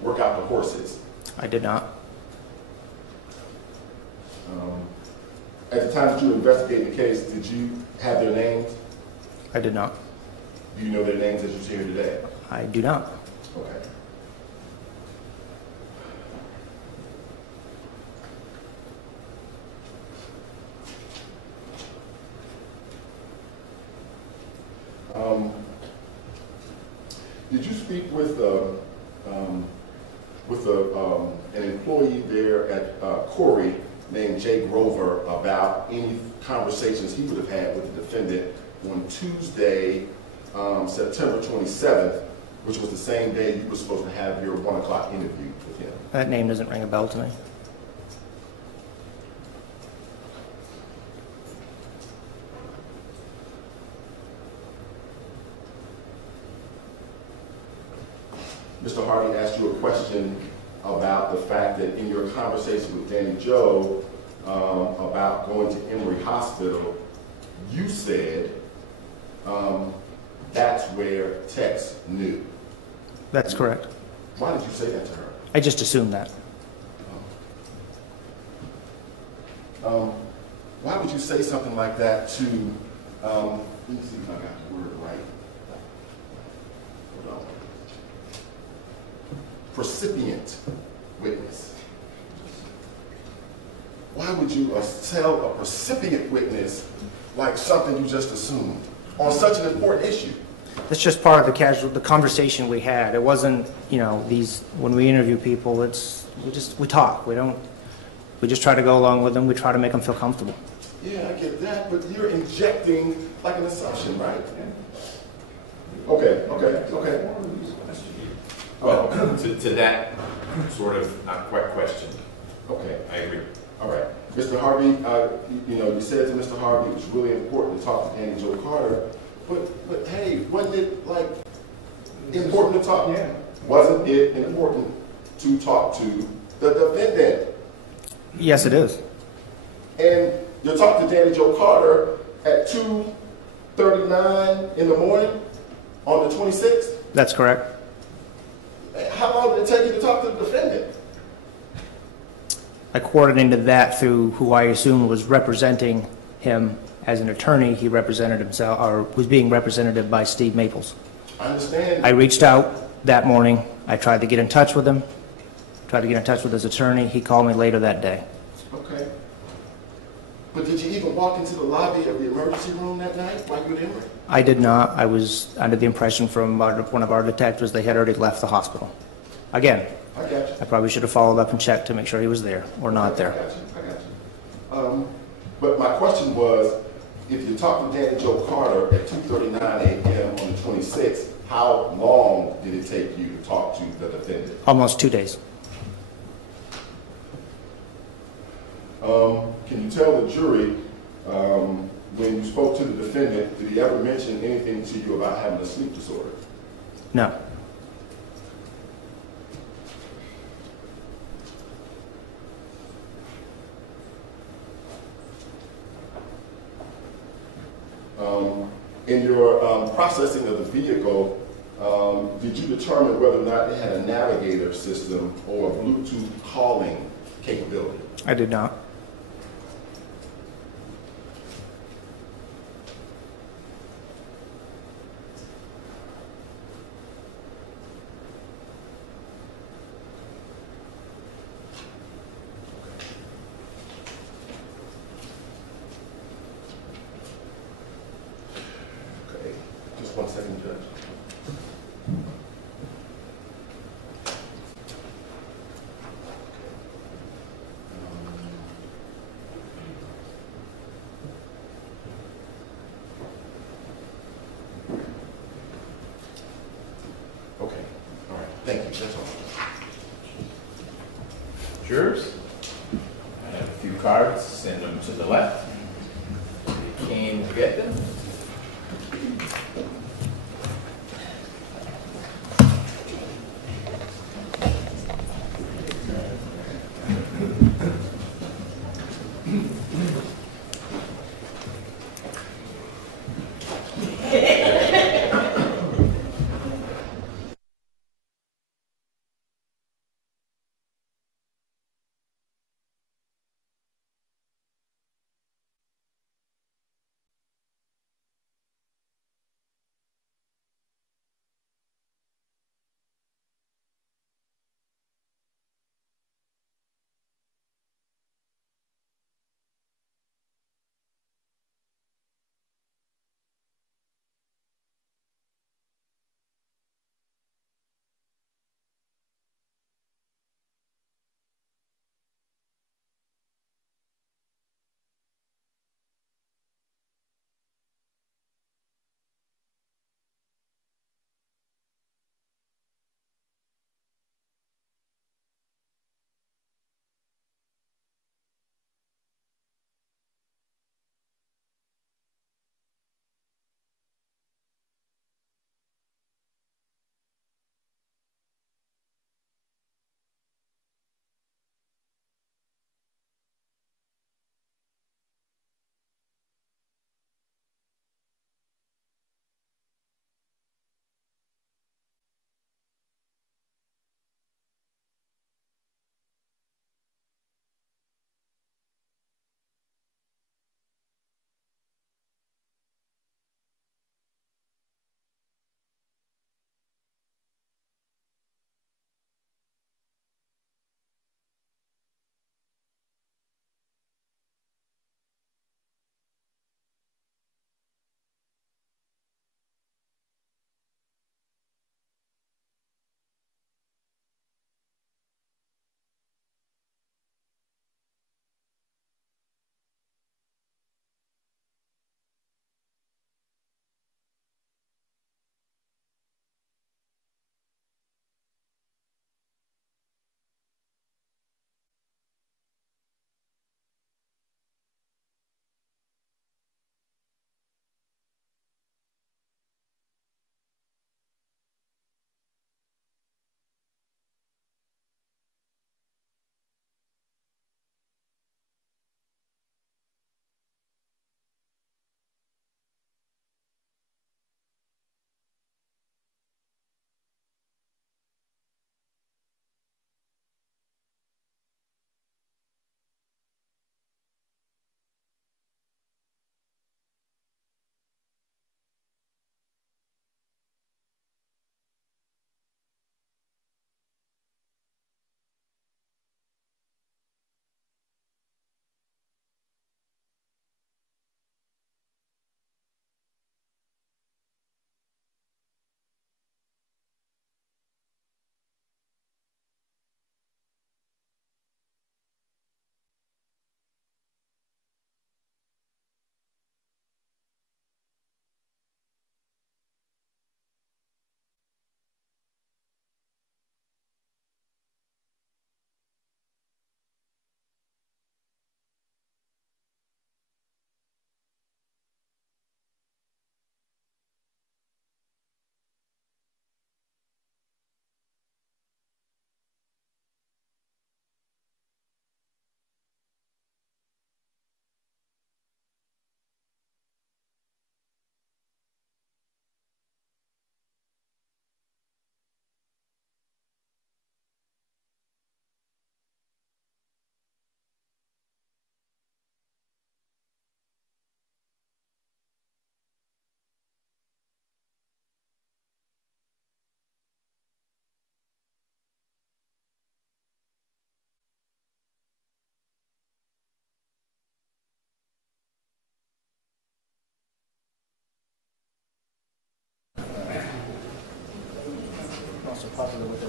work out the horses? I did not. At the time that you investigated the case, did you have their names? I did not. Do you know their names as you see here today? I do not. Okay. Did you speak with an employee there at Corey named Jay Grover about any conversations he would have had with the defendant on Tuesday, September 27th, which was the same day you were supposed to have your 1 o'clock interview with him? That name doesn't ring a bell to me. Mr. Harvey asked you a question about the fact that in your conversation with Danny Joe about going to Emory Hospital, you said that's where Tex knew. That's correct. Why did you say that to her? I just assumed that. Why would you say something like that to, let me see if I got the word right. No. Precipient witness. Why would you tell a precipient witness like something you just assumed on such an important issue? That's just part of the conversation we had. It wasn't, you know, when we interview people, we talk. We just try to go along with them. We try to make them feel comfortable. Yeah, I get that, but you're injecting like an assumption, right? Okay. Well, to that sort of not quite question, Okay. I agree. All right. Mr. Harvey, you said to Mr. Harvey it was really important to talk to Danny Joe Carter, but hey, wasn't it like important to talk? Yeah. Wasn't it important to talk to the defendant? Yes, it is. And you talked to Danny Joe Carter at 2:39 in the morning on the 26th? That's correct. How long did it take you to talk to the defendant? I coordinated that through who I assumed was representing him as an attorney. He represented himself, or was being represented by Steve Maples. I understand. I reached out that morning. I tried to get in touch with him, tried to get in touch with his attorney. He called me later that day. Okay. But did you even walk into the lobby of the emergency room that night while you were there? I did not. I was under the impression from one of our detectives they had already left the hospital. Again, I got you. I probably should have followed up and checked to make sure he was there or not there. I got you. But my question was, if you talked to Danny Joe Carter at 2:39 a.m. on the 26th, how long did it take you to talk to the defendant? Almost 2 days. Can you tell the jury, when you spoke to the defendant, did he ever mention anything to you about having a sleep disorder? No. In your processing of the vehicle, did you determine whether or not it had a navigator system or a Bluetooth calling capability? I did not. Okay, just 1 second, Judge. Okay, all right, thank you, that's all. Jurors, I have a few cards, send them to the left. You came to get them.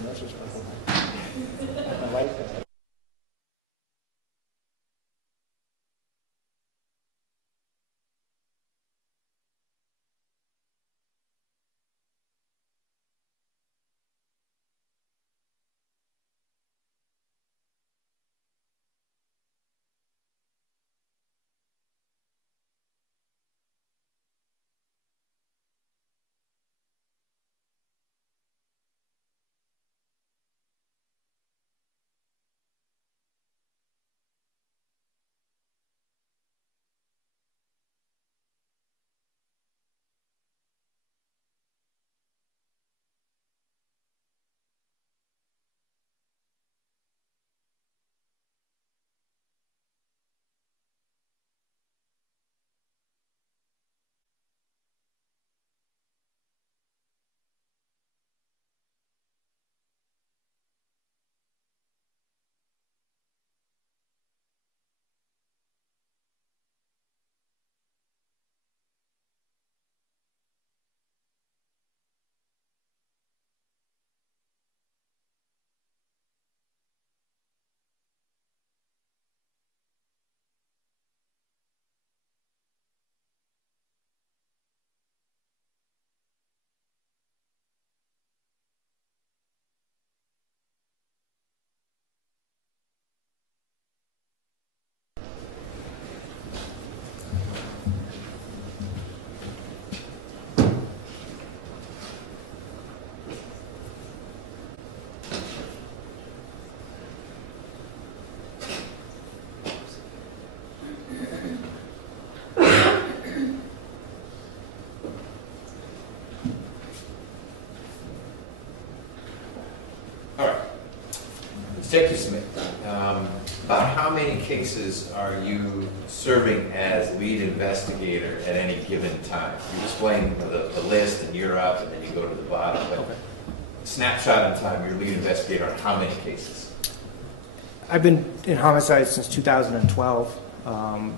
That's just I like that. Detective Smith, about how many cases are you serving as lead investigator at any given time? You explain the list and you're up and then you go to the bottom, but snapshot in time, you're lead investigator on how many cases? I've been in homicide since 2012. Out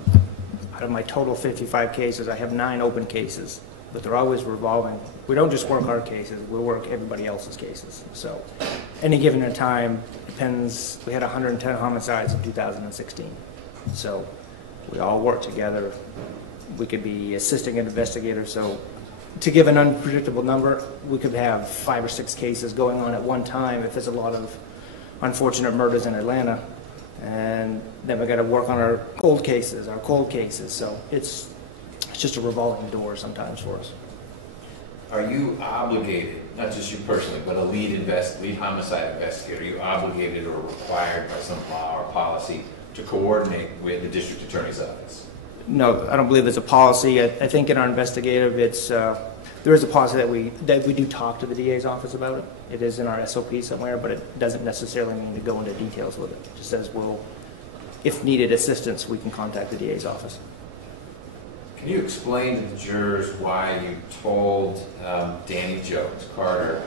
of my total 55 cases, I have 9 open cases, but they're always revolving. We don't just work our cases, we work everybody else's cases. So any given time depends. We had 110 homicides in 2016. So we all work together. We could be assisting an investigator. So to give an unpredictable number, we could have 5 or 6 cases going on at one time if there's a lot of unfortunate murders in Atlanta. And then we got to work on our cold cases, our cold cases. So it's just a revolving door sometimes for us. Are you obligated, not just you personally, but a lead homicide investigator, are you obligated or required by some law or policy to coordinate with the district attorney's office? No, I don't believe there's a policy. I think in our investigative, there is a policy that we do talk to the DA's office about it. It is in our SOP somewhere, but it doesn't necessarily mean to go into details with it. It just says, if needed assistance, we can contact the DA's office. Can you explain to the jurors why you told Danny Jones, Carter,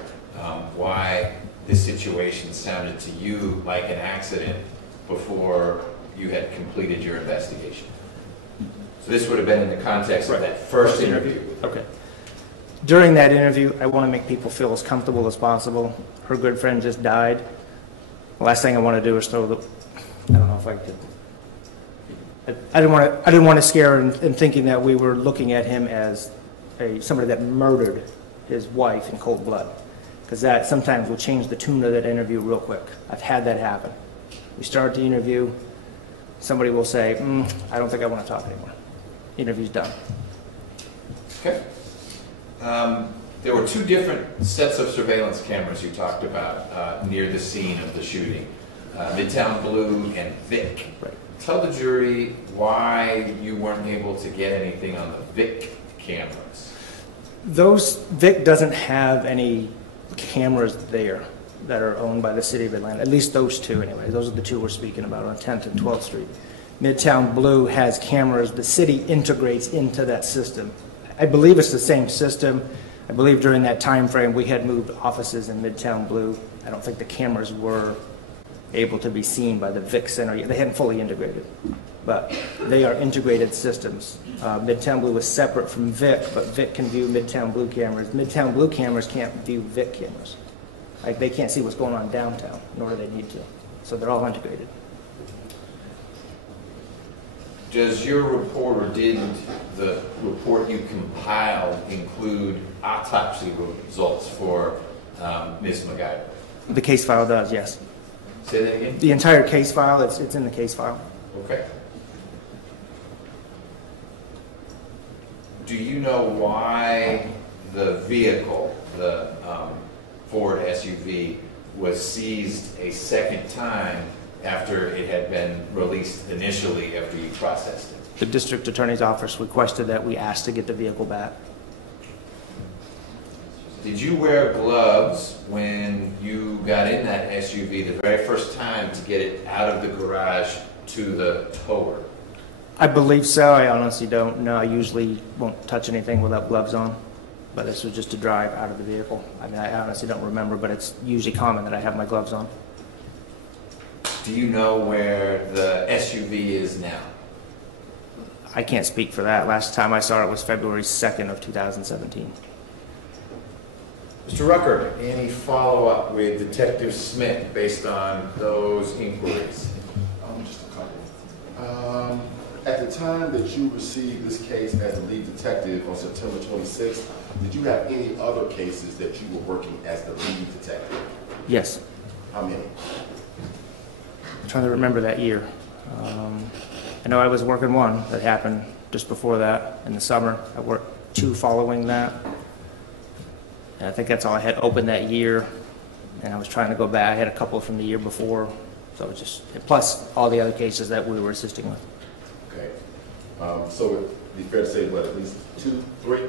why this situation sounded to you like an accident before you had completed your investigation? So this would have been in the context of that first interview. Okay. During that interview, I want to make people feel as comfortable as possible. Her good friend just died. The last thing I want to do is throw the, I don't know if I could, I didn't want to scare her in thinking that we were looking at him as somebody that murdered his wife in cold blood, because that sometimes will change the tune of that interview real quick. I've had that happen. We start the interview, somebody will say, I don't think I want to talk anymore. Interview's done. Okay. There were 2 different sets of surveillance cameras you talked about near the scene of the shooting, Midtown Blue and Vic. Right. Tell the jury why you weren't able to get anything on the Vic cameras. Vic doesn't have any cameras there that are owned by the city of Atlanta, at least those 2 anyway. Those are the 2 we're speaking about on 10th and 12th Street. Midtown Blue has cameras the city integrates into that system. I believe it's the same system. I believe during that time frame we had moved offices in Midtown Blue. I don't think the cameras were able to be seen by the Vic Center yet. They hadn't fully integrated, but they are integrated systems. Midtown Blue is separate from Vic, but Vic can view Midtown Blue cameras. Midtown Blue cameras can't view Vic cameras. Like, they can't see what's going on downtown, nor do they need to. So they're all integrated. Does your report, or did the report you compiled include autopsy results for Ms. McIver? The case file does, yes. Say that again? The entire case file, it's in the case file. Okay. Do you know why the vehicle, the Ford SUV, was seized a second time after it had been released initially after you processed it? The district attorney's office requested that we ask to get the vehicle back. Did you wear gloves when you got in that SUV the very first time to get it out of the garage to the tower? I believe so. I honestly don't know. I usually won't touch anything without gloves on, but this was just to drive out of the vehicle. I mean, I honestly don't remember, but it's usually common that I have my gloves on. Do you know where the SUV is now? I can't speak for that. Last time I saw it was February 2nd of 2017. Mr. Rucker, any follow-up with Detective Smith based on those inquiries? Just a couple. At the time that you received this case as the lead detective on September 26th, did you have any other cases that you were working as the lead detective? Yes. How many? I'm trying to remember that year. I know I was working one that happened just before that in the summer. I worked two following that. And I think that's all I had open that year. And I was trying to go back. I had a couple from the year before. So it was just, plus all the other cases that we were assisting with. Okay. So it'd be fair to say, what, at least 2, 3?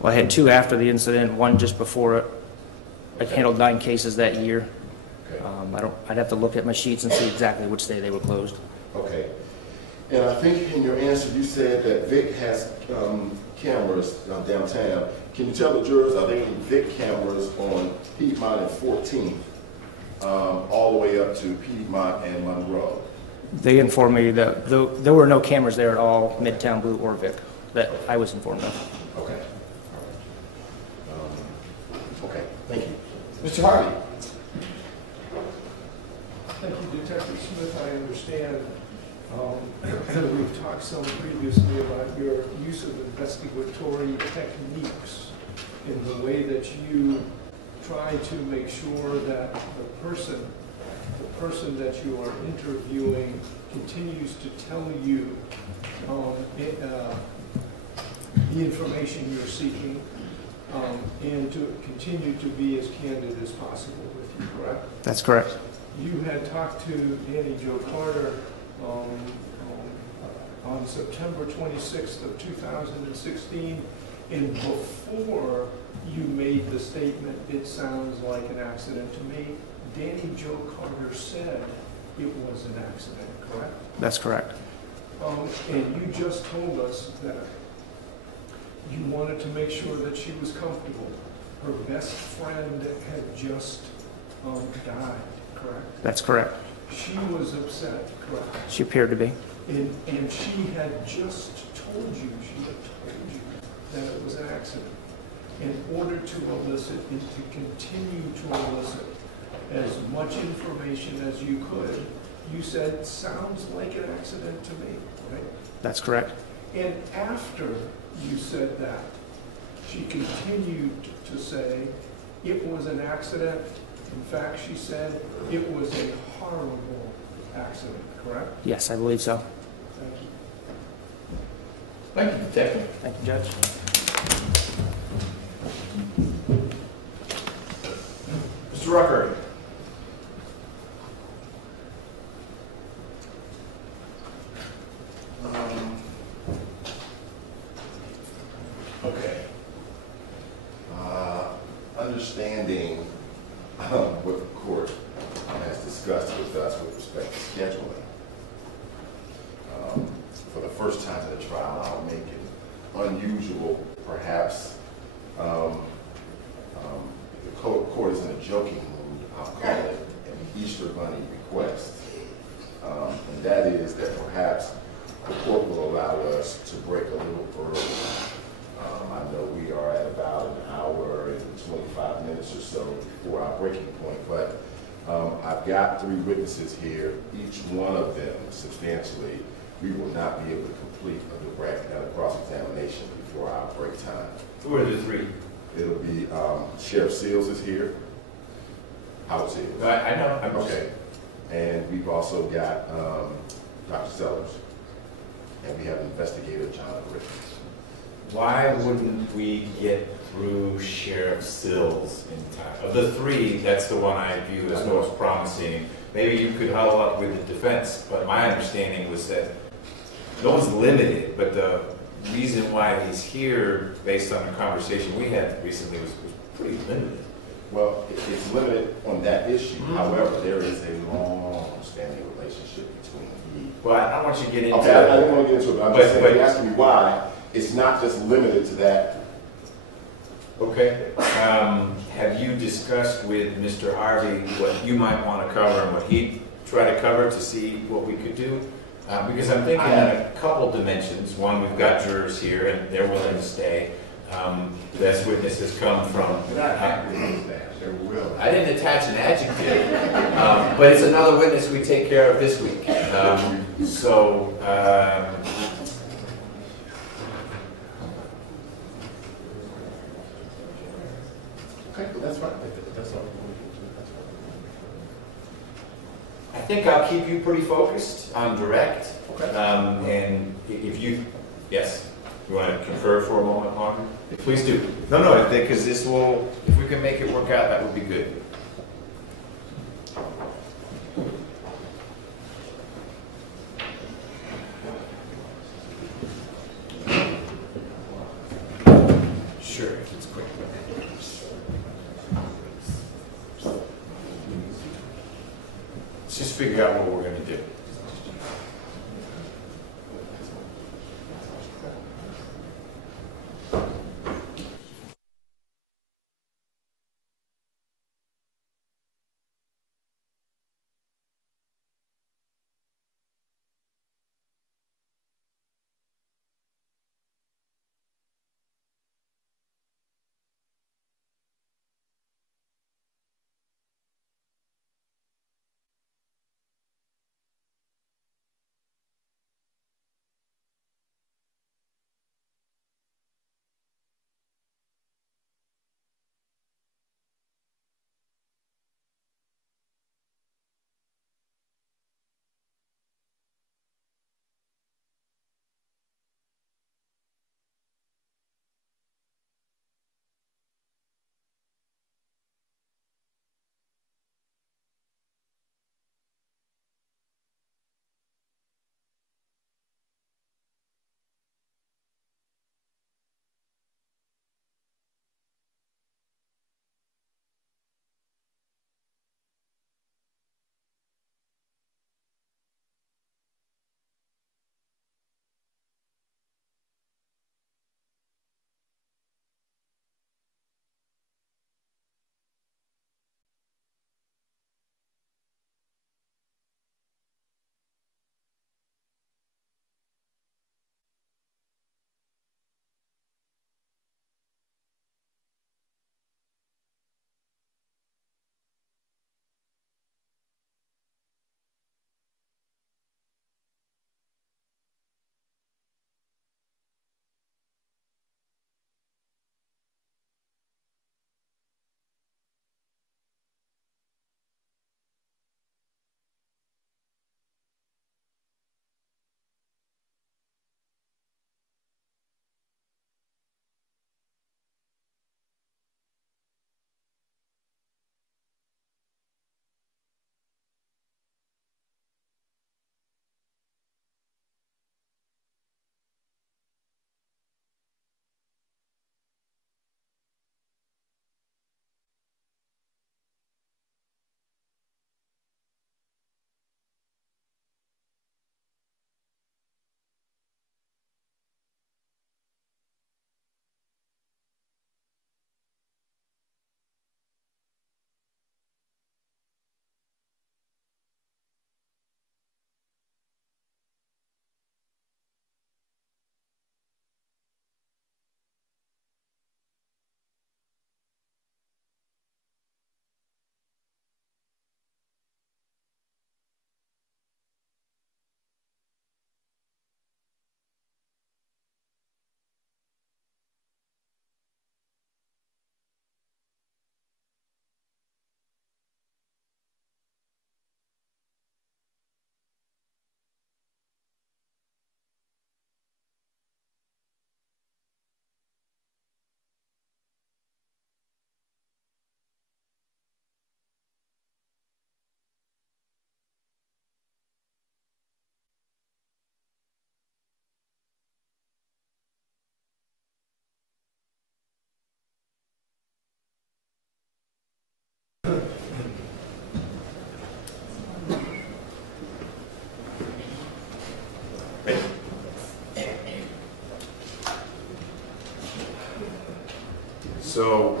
Well, I had two after the incident, one just before it. I handled 9 cases that year. Okay. I'd have to look at my sheets and see exactly which day they were closed. Okay. And I think in your answer you said that Vic has cameras downtown. Can you tell the jurors, are there any Vic cameras on Piedmont and 14th, all the way up to Piedmont and Monroe? They informed me that there were no cameras there at all, Midtown Blue or Vic, that I was informed of. Okay. All right. Okay, thank you. Mr. Harvey? Thank you, Detective Smith. I understand that we've talked some previously about your use of investigatory techniques in the way that you try to make sure that the person that you are interviewing continues to tell you the information you're seeking and to continue to be as candid as possible with you, correct? That's correct. You had talked to Danny Joe Carter on September 26th of 2016, and before you made the statement, "It sounds like an accident to me," Danny Joe Carter said it was an accident, correct? That's correct. And you just told us that you wanted to make sure that she was comfortable. Her best friend had just died, correct? That's correct. She was upset, correct? She appeared to be. And she had just told you, that it was an accident. In order to elicit and to continue to elicit as much information as you could, you said, "Sounds like an accident to me," right? That's correct. And after you said that, she continued to say, "It was an accident." In fact, she said, "It was a horrible accident," correct? Yes, I believe so. Thank you. Thank you, Detective. Thank you, Judge. Mr. Rucker? Okay. Understanding what the court has discussed with us with respect to scheduling, for the first time in the trial, I'll make it unusual, perhaps. The court is in a joking mood. I'll call it an Easter Bunny request. And that is that perhaps the court will allow us to break a little early. I know we are at about an hour and 25 minutes or so before our breaking point. But I've got 3 witnesses here, each one of them substantially. We will not be able to complete a direct and a cross-examination before our break time. Who are the 3? It'll be Sheriff Seals is here. Howard Seals. I know. I'm just- Okay. And we've also got Dr. Sellers. And we have Investigator John Griffiths. Why wouldn't we get through Sheriff Sills in time? Of the 3, that's the one I view as most promising. Maybe you could huddle up with the defense, but my understanding was that no one's limited, but the reason why he's here, based on the conversation we had recently, was pretty limited. Well, it's limited on that issue. However, there is a long-standing relationship between he. Well, I don't want you to get into Okay, I didn't want to get into it, but I'm just saying, But- you're asking me why. It's not just limited to that. Okay. Have you discussed with Mr. Harvey what you might want to cover and what he'd try to cover to see what we could do? Because I'm thinking in a couple dimensions. One, we've got jurors here and they're willing to stay. This witness has come from. They're not happy with that, they're willing. I didn't attach an adjective, but it's another witness we take care of this week. Okay, that's fine. That's all. I think I'll keep you pretty focused on direct. Okay. And if you, yes, you want to confer for a moment longer? Please do. No, because this will, if we can make it work out, that would be good. Sure, if it's quick. Let's just figure out what we're going to do. So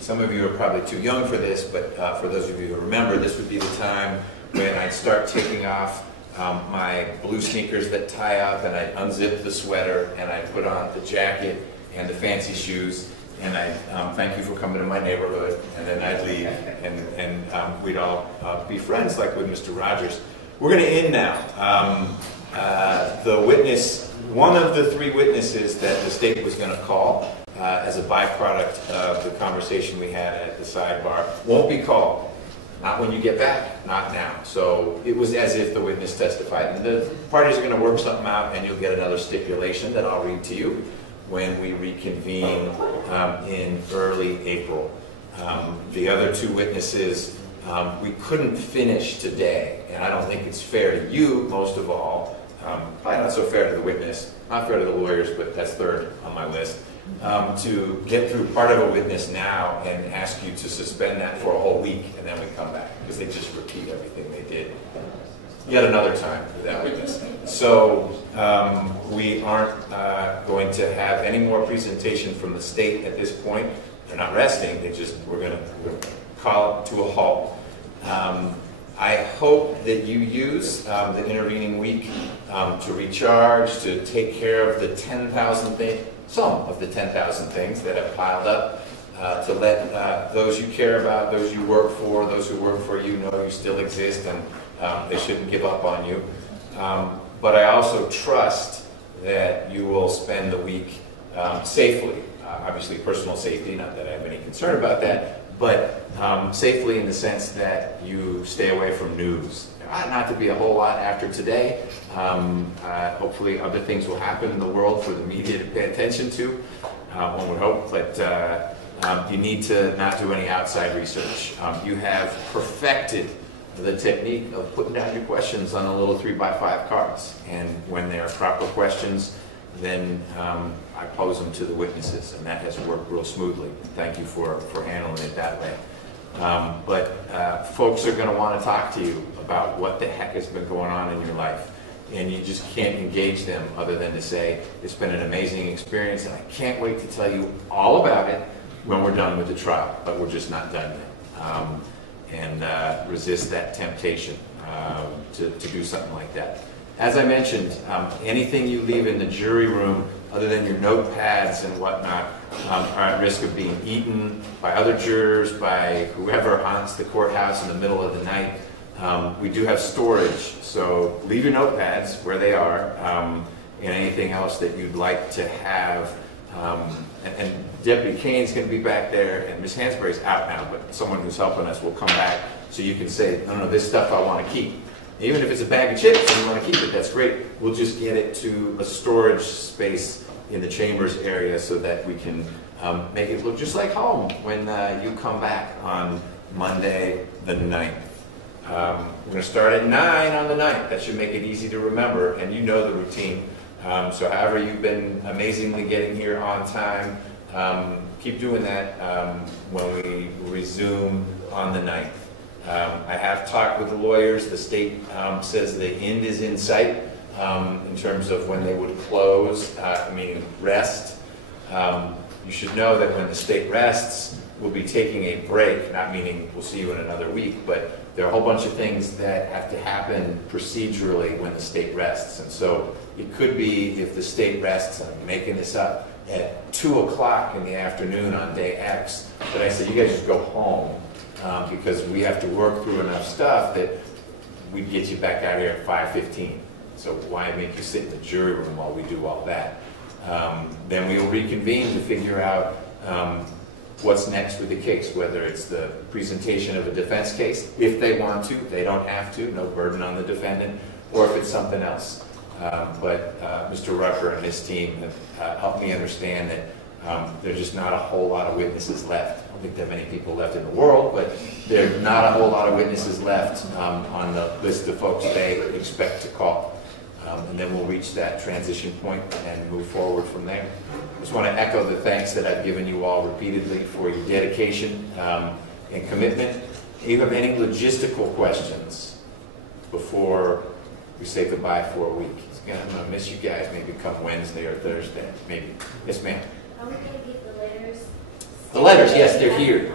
some of you are probably too young for this, but for those of you who remember, this would be the time when I'd start taking off my blue sneakers that tie up, and I'd unzip the sweater, and I'd put on the jacket and the fancy shoes, and I'd thank you for coming to my neighborhood, and then I'd leave, and we'd all be friends like with Mr. Rogers. We're going to end now. The witness, one of the three witnesses that the state was going to call as a byproduct of the conversation we had at the sidebar, won't be called. Not when you get back, not now. So it was as if the witness testified. And the parties are going to work something out, and you'll get another stipulation that I'll read to you when we reconvene in early April. The other two witnesses, we couldn't finish today, and I don't think it's fair to you, most of all. Probably not so fair to the witness, not fair to the lawyers, but that's third on my list. To get through part of a witness now and ask you to suspend that for a whole week, and then we come back, because they just repeat everything they did yet another time with that witness. So we aren't going to have any more presentation from the state at this point. They're not resting, we're going to call it to a halt. I hope that you use the intervening week to recharge, to take care of the 10,000 things, some of the 10,000 things that have piled up, to let those you care about, those you work for, those who work for you know you still exist, and they shouldn't give up on you. But I also trust that you will spend the week safely. Obviously personal safety, not that I have any concern about that, but safely in the sense that you stay away from news. There ought not to be a whole lot after today. Hopefully other things will happen in the world for the media to pay attention to, one would hope, but you need to not do any outside research. You have perfected the technique of putting down your questions on a little 3x5 cards, and when they are proper questions, then I pose them to the witnesses, and that has worked real smoothly. Thank you for handling it that way. But folks are going to want to talk to you about what the heck has been going on in your life, and you just can't engage them other than to say, it's been an amazing experience, and I can't wait to tell you all about it when we're done with the trial, but we're just not done yet. And resist that temptation to do something like that. As I mentioned, anything you leave in the jury room other than your notepads and whatnot are at risk of being eaten by other jurors, by whoever haunts the courthouse in the middle of the night. We do have storage, so leave your notepads where they are, and anything else that you'd like to have. And Deputy Kane's going to be back there, and Ms. Hansberry's out now, but someone who's helping us will come back so you can say, no, this stuff I want to keep. Even if it's a bag of chips and you want to keep it, that's great. We'll just get it to a storage space in the chambers area so that we can make it look just like home when you come back on Monday the 9th. We're going to start at 9 on the 9th. That should make it easy to remember, and you know the routine. So however you've been amazingly getting here on time, keep doing that when we resume on the 9th. I have talked with the lawyers. The state says the end is in sight in terms of when they would close, meaning rest. You should know that when the state rests, we'll be taking a break, not meaning we'll see you in another week, but there are a whole bunch of things that have to happen procedurally when the state rests. And so it could be if the state rests, I'm making this up, at 2 o'clock in the afternoon on day X, that I say, you guys just go home. Because we have to work through enough stuff that we'd get you back out here at 5:15. So why make you sit in the jury room while we do all that? Then we'll reconvene to figure out what's next with the case, whether it's the presentation of a defense case, if they want to, they don't have to, no burden on the defendant, or if it's something else. But Mr. Rucker and his team have helped me understand that there's just not a whole lot of witnesses left. I don't think there are many people left in the world, but there are not a whole lot of witnesses left on the list of folks they expect to call. And then we'll reach that transition point and move forward from there. I just want to echo the thanks that I've given you all repeatedly for your dedication and commitment. If you have any logistical questions before we say goodbye for a week, I'm going to miss you guys maybe come Wednesday or Thursday, maybe. Yes, ma'am. Are we going to get the letters The letters, yes, they're here.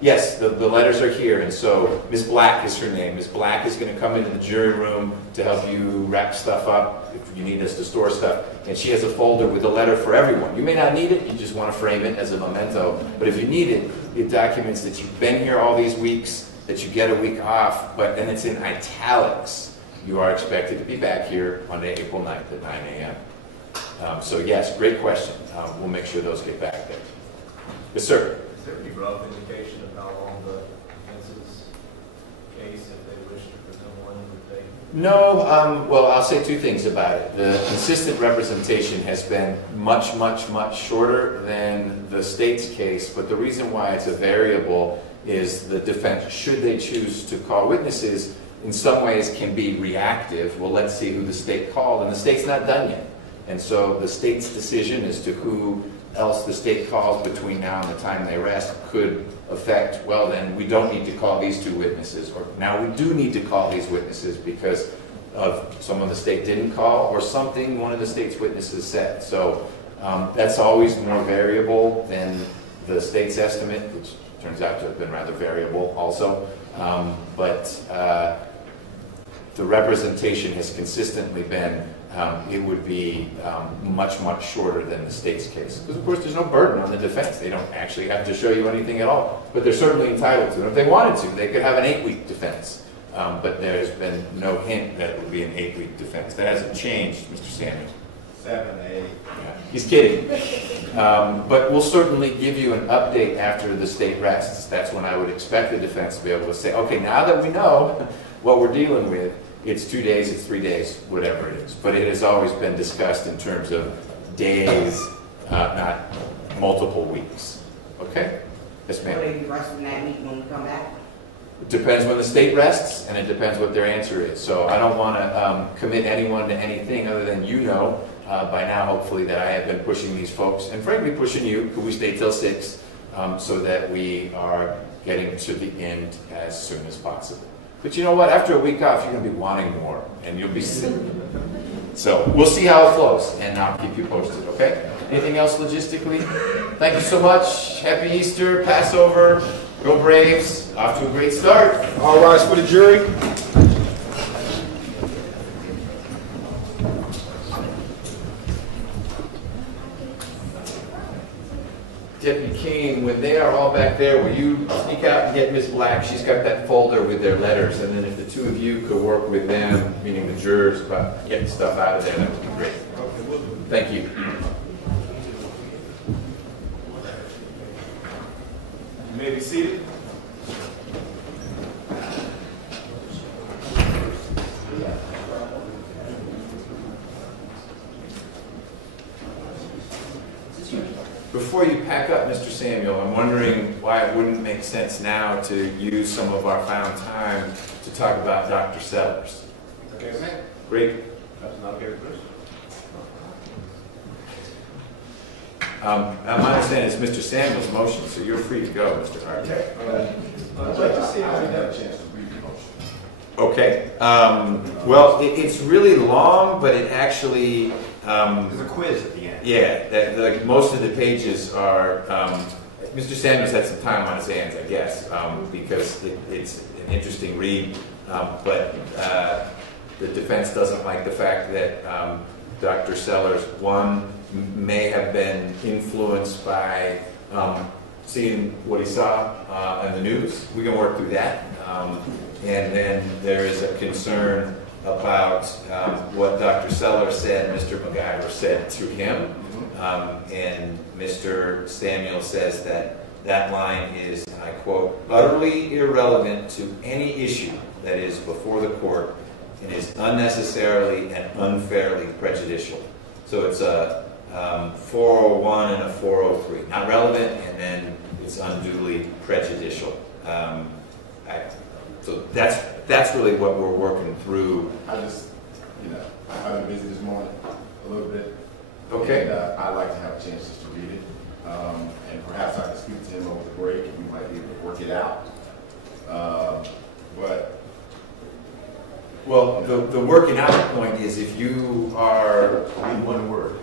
Yes, the letters are here, and so Ms. Black is her name. Ms. Black is going to come into the jury room to help you wrap stuff up if you need us to store stuff. And she has a folder with a letter for everyone. You may not need it, you just want to frame it as a memento. But if you need it, it documents that you've been here all these weeks, that you get a week off, but then it's in italics. You are expected to be back here Monday, April 9th at 9 a.m. So yes, great question. We'll make sure those get back there. Yes, sir. Is there any rough indication of how long the defense's case, if they wish to present one, would take? No, well, I'll say two things about it. The consistent representation has been much, much, much shorter than the state's case, but the reason why it's a variable is the defense, should they choose to call witnesses, in some ways can be reactive. Well, let's see who the state called, and the state's not done yet. And so the state's decision as to who else the state calls between now and the time they arrest could affect, well, then we don't need to call these two witnesses, or now we do need to call these witnesses because of someone the state didn't call or something one of the state's witnesses said. So that's always more variable than the state's estimate, which turns out to have been rather variable also. But the representation has consistently been it would be much, much shorter than the state's case. Because, of course, there's no burden on the defense. They don't actually have to show you anything at all. But they're certainly entitled to. And if they wanted to, they could have an 8-week defense. But there's been no hint that it would be an 8-week defense. That hasn't changed, Mr. Samuels. 7, 8. Yeah, he's kidding. But we'll certainly give you an update after the state rests. That's when I would expect the defense to be able to say, okay, now that we know what we're dealing with, it's 2 days, it's 3 days, whatever it is. But it has always been discussed in terms of days, not multiple weeks. Okay? Yes, ma'am. Will they be resting that meeting when we come back? It depends when the state rests, and it depends what their answer is. So I don't want to commit anyone to anything other than you know by now, hopefully, that I have been pushing these folks, and frankly pushing you, could we stay till 6, so that we are getting to the end as soon as possible. But you know what? After a week off, you're going to be wanting more, and you'll be sick. So we'll see how it flows, and I'll keep you posted, okay? Anything else logistically? Thank you so much. Happy Easter, Passover. Go Braves. Off to a great start. All rise for the jury. Deputy Kane, when they are all back there, will you sneak out and get Ms. Black? She's got that folder with their letters, and then if the two of you could work with them, meaning the jurors, about getting stuff out of there, that would be great. Thank you. You may be seated. Before you pack up, Mr. Samuel, I'm wondering why it wouldn't make sense now to use some of our found time to talk about Dr. Sellers. Okay, man. Great. That's not here, Chris. My understanding is Mr. Samuel's motion, so you're free to go, Mr. Hart. I'd like to see if I have a chance to read the motion. Okay. Well, it's really long, but it actually... There's a quiz at the end. Yeah, most of the pages are... Mr. Samuels had some time on his hands, I guess, because it's an interesting read. But the defense doesn't like the fact that Dr. Sellers, one, may have been influenced by seeing what he saw in the news. We can work through that. And then there is a concern about what Dr. Sellers said, Mr. McIver said to him. And Mr. Samuel says that that line is, and I quote, utterly irrelevant to any issue that is before the court and is unnecessarily and unfairly prejudicial. So it's a 401 and a 403. Not relevant, and then it's unduly prejudicial. So that's really what we're working through. I just, I've been busy this morning a little bit. Okay. And I'd like to have a chance just to read it. And perhaps I can speak to him over the break and we might be able to work it out. Well, the working out point is if you are... Read one word.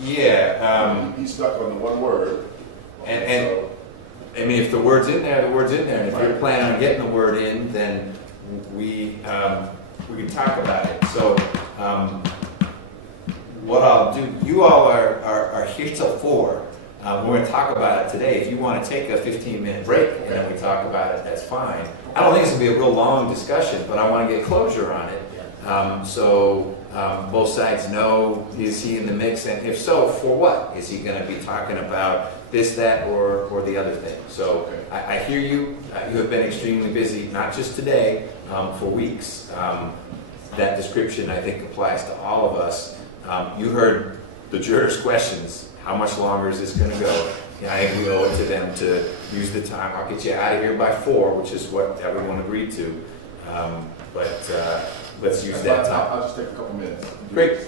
Yeah. He's stuck on the one word. And I mean, if the word's in there, the word's in there. And if you're planning on getting the word in, then we can talk about it. So what I'll do, you all are here till 4. We're going to talk about it today. If you want to take a 15-minute break and then we talk about it, that's fine. I don't think it's going to be a real long discussion, but I want to get closure on it. So both sides know, is he in the mix? And if so, for what? Is he going to be talking about this, that, or the other thing? So I hear you. You have been extremely busy, not just today, for weeks. That description, I think, applies to all of us. You heard the jurors' questions. How much longer is this going to go? And I think we owe it to them to use the time. I'll get you out of here by 4, which is what everyone agreed to. But let's use that time. I'll just take a couple minutes. Great.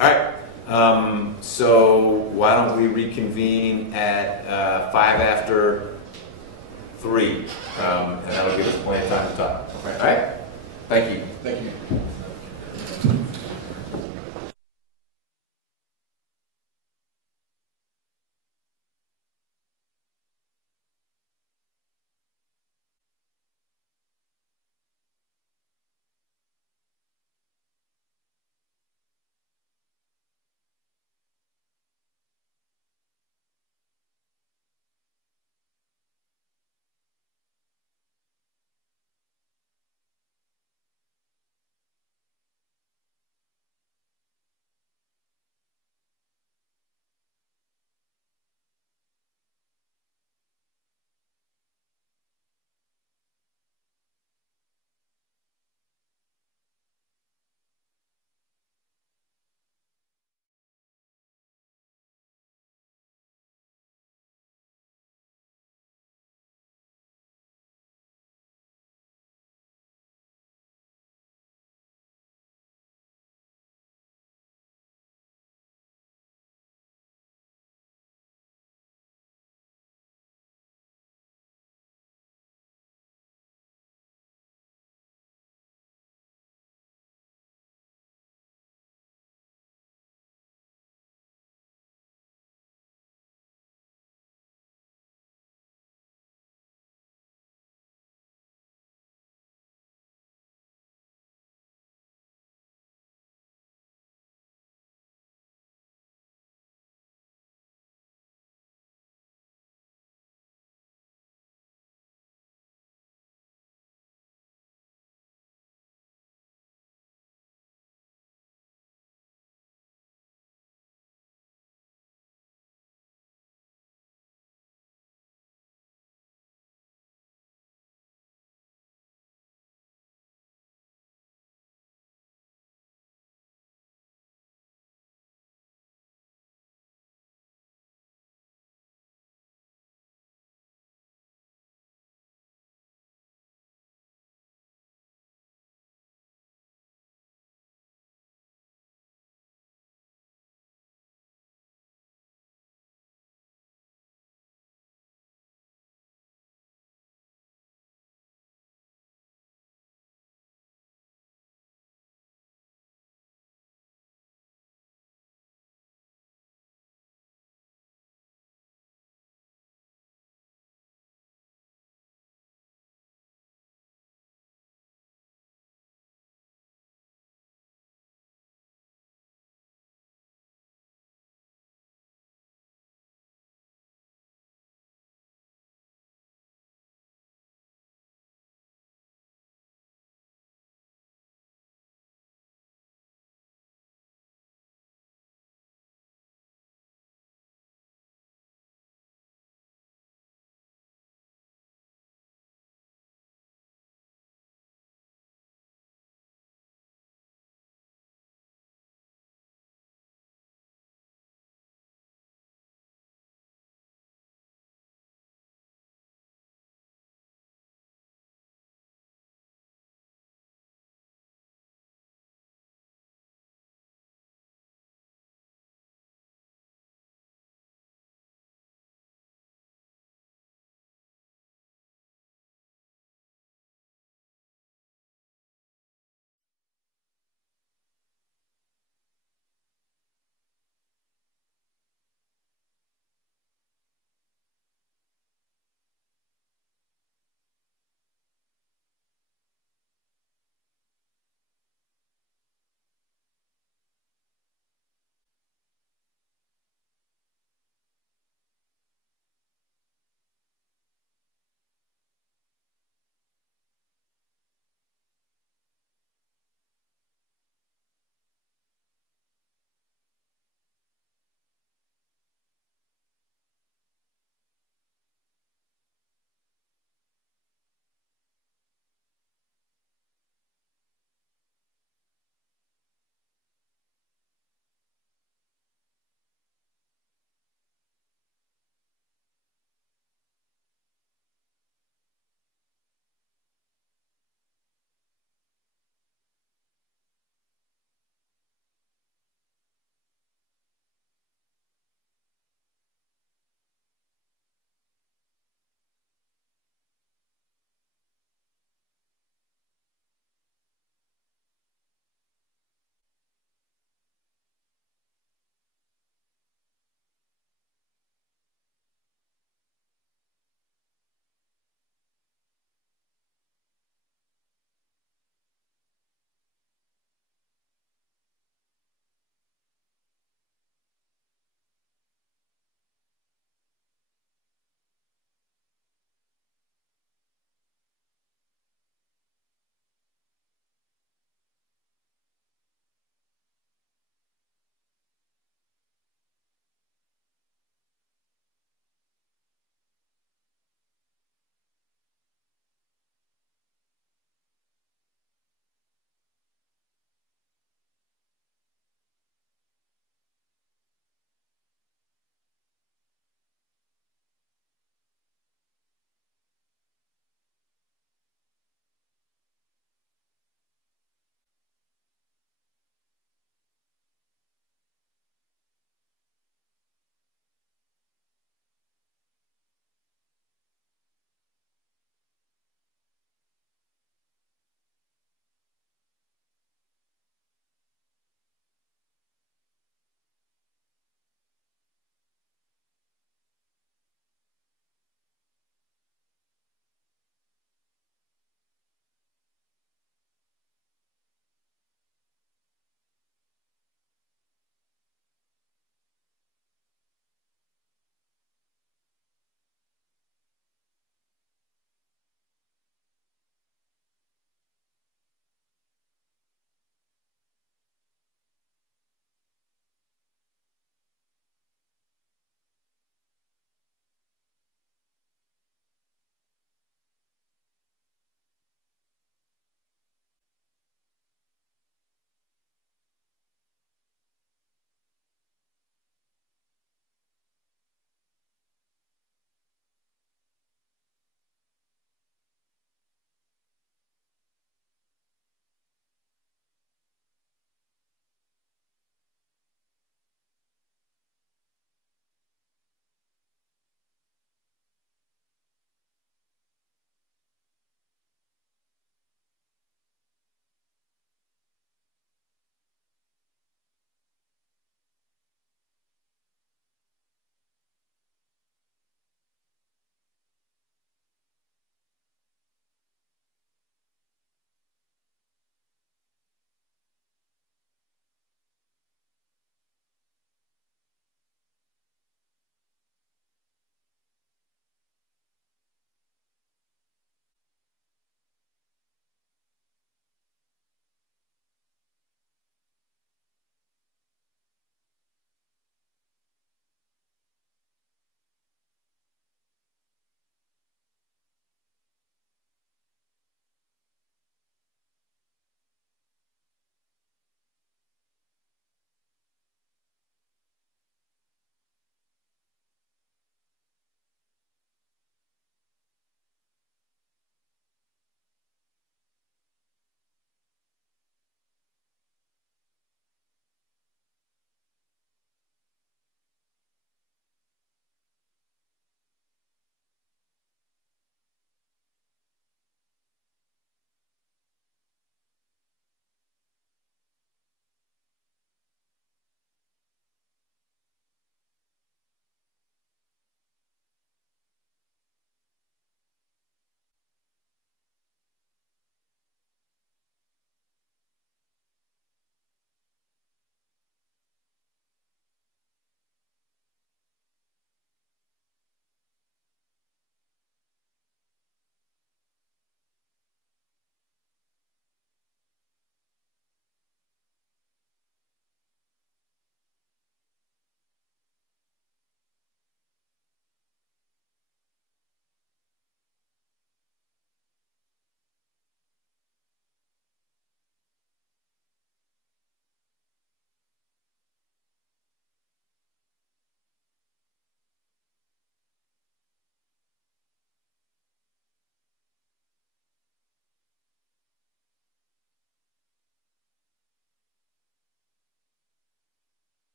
All right. So why don't we reconvene at 5 after 3, and that'll give us plenty of time to talk. Okay. All right. Thank you. Thank you.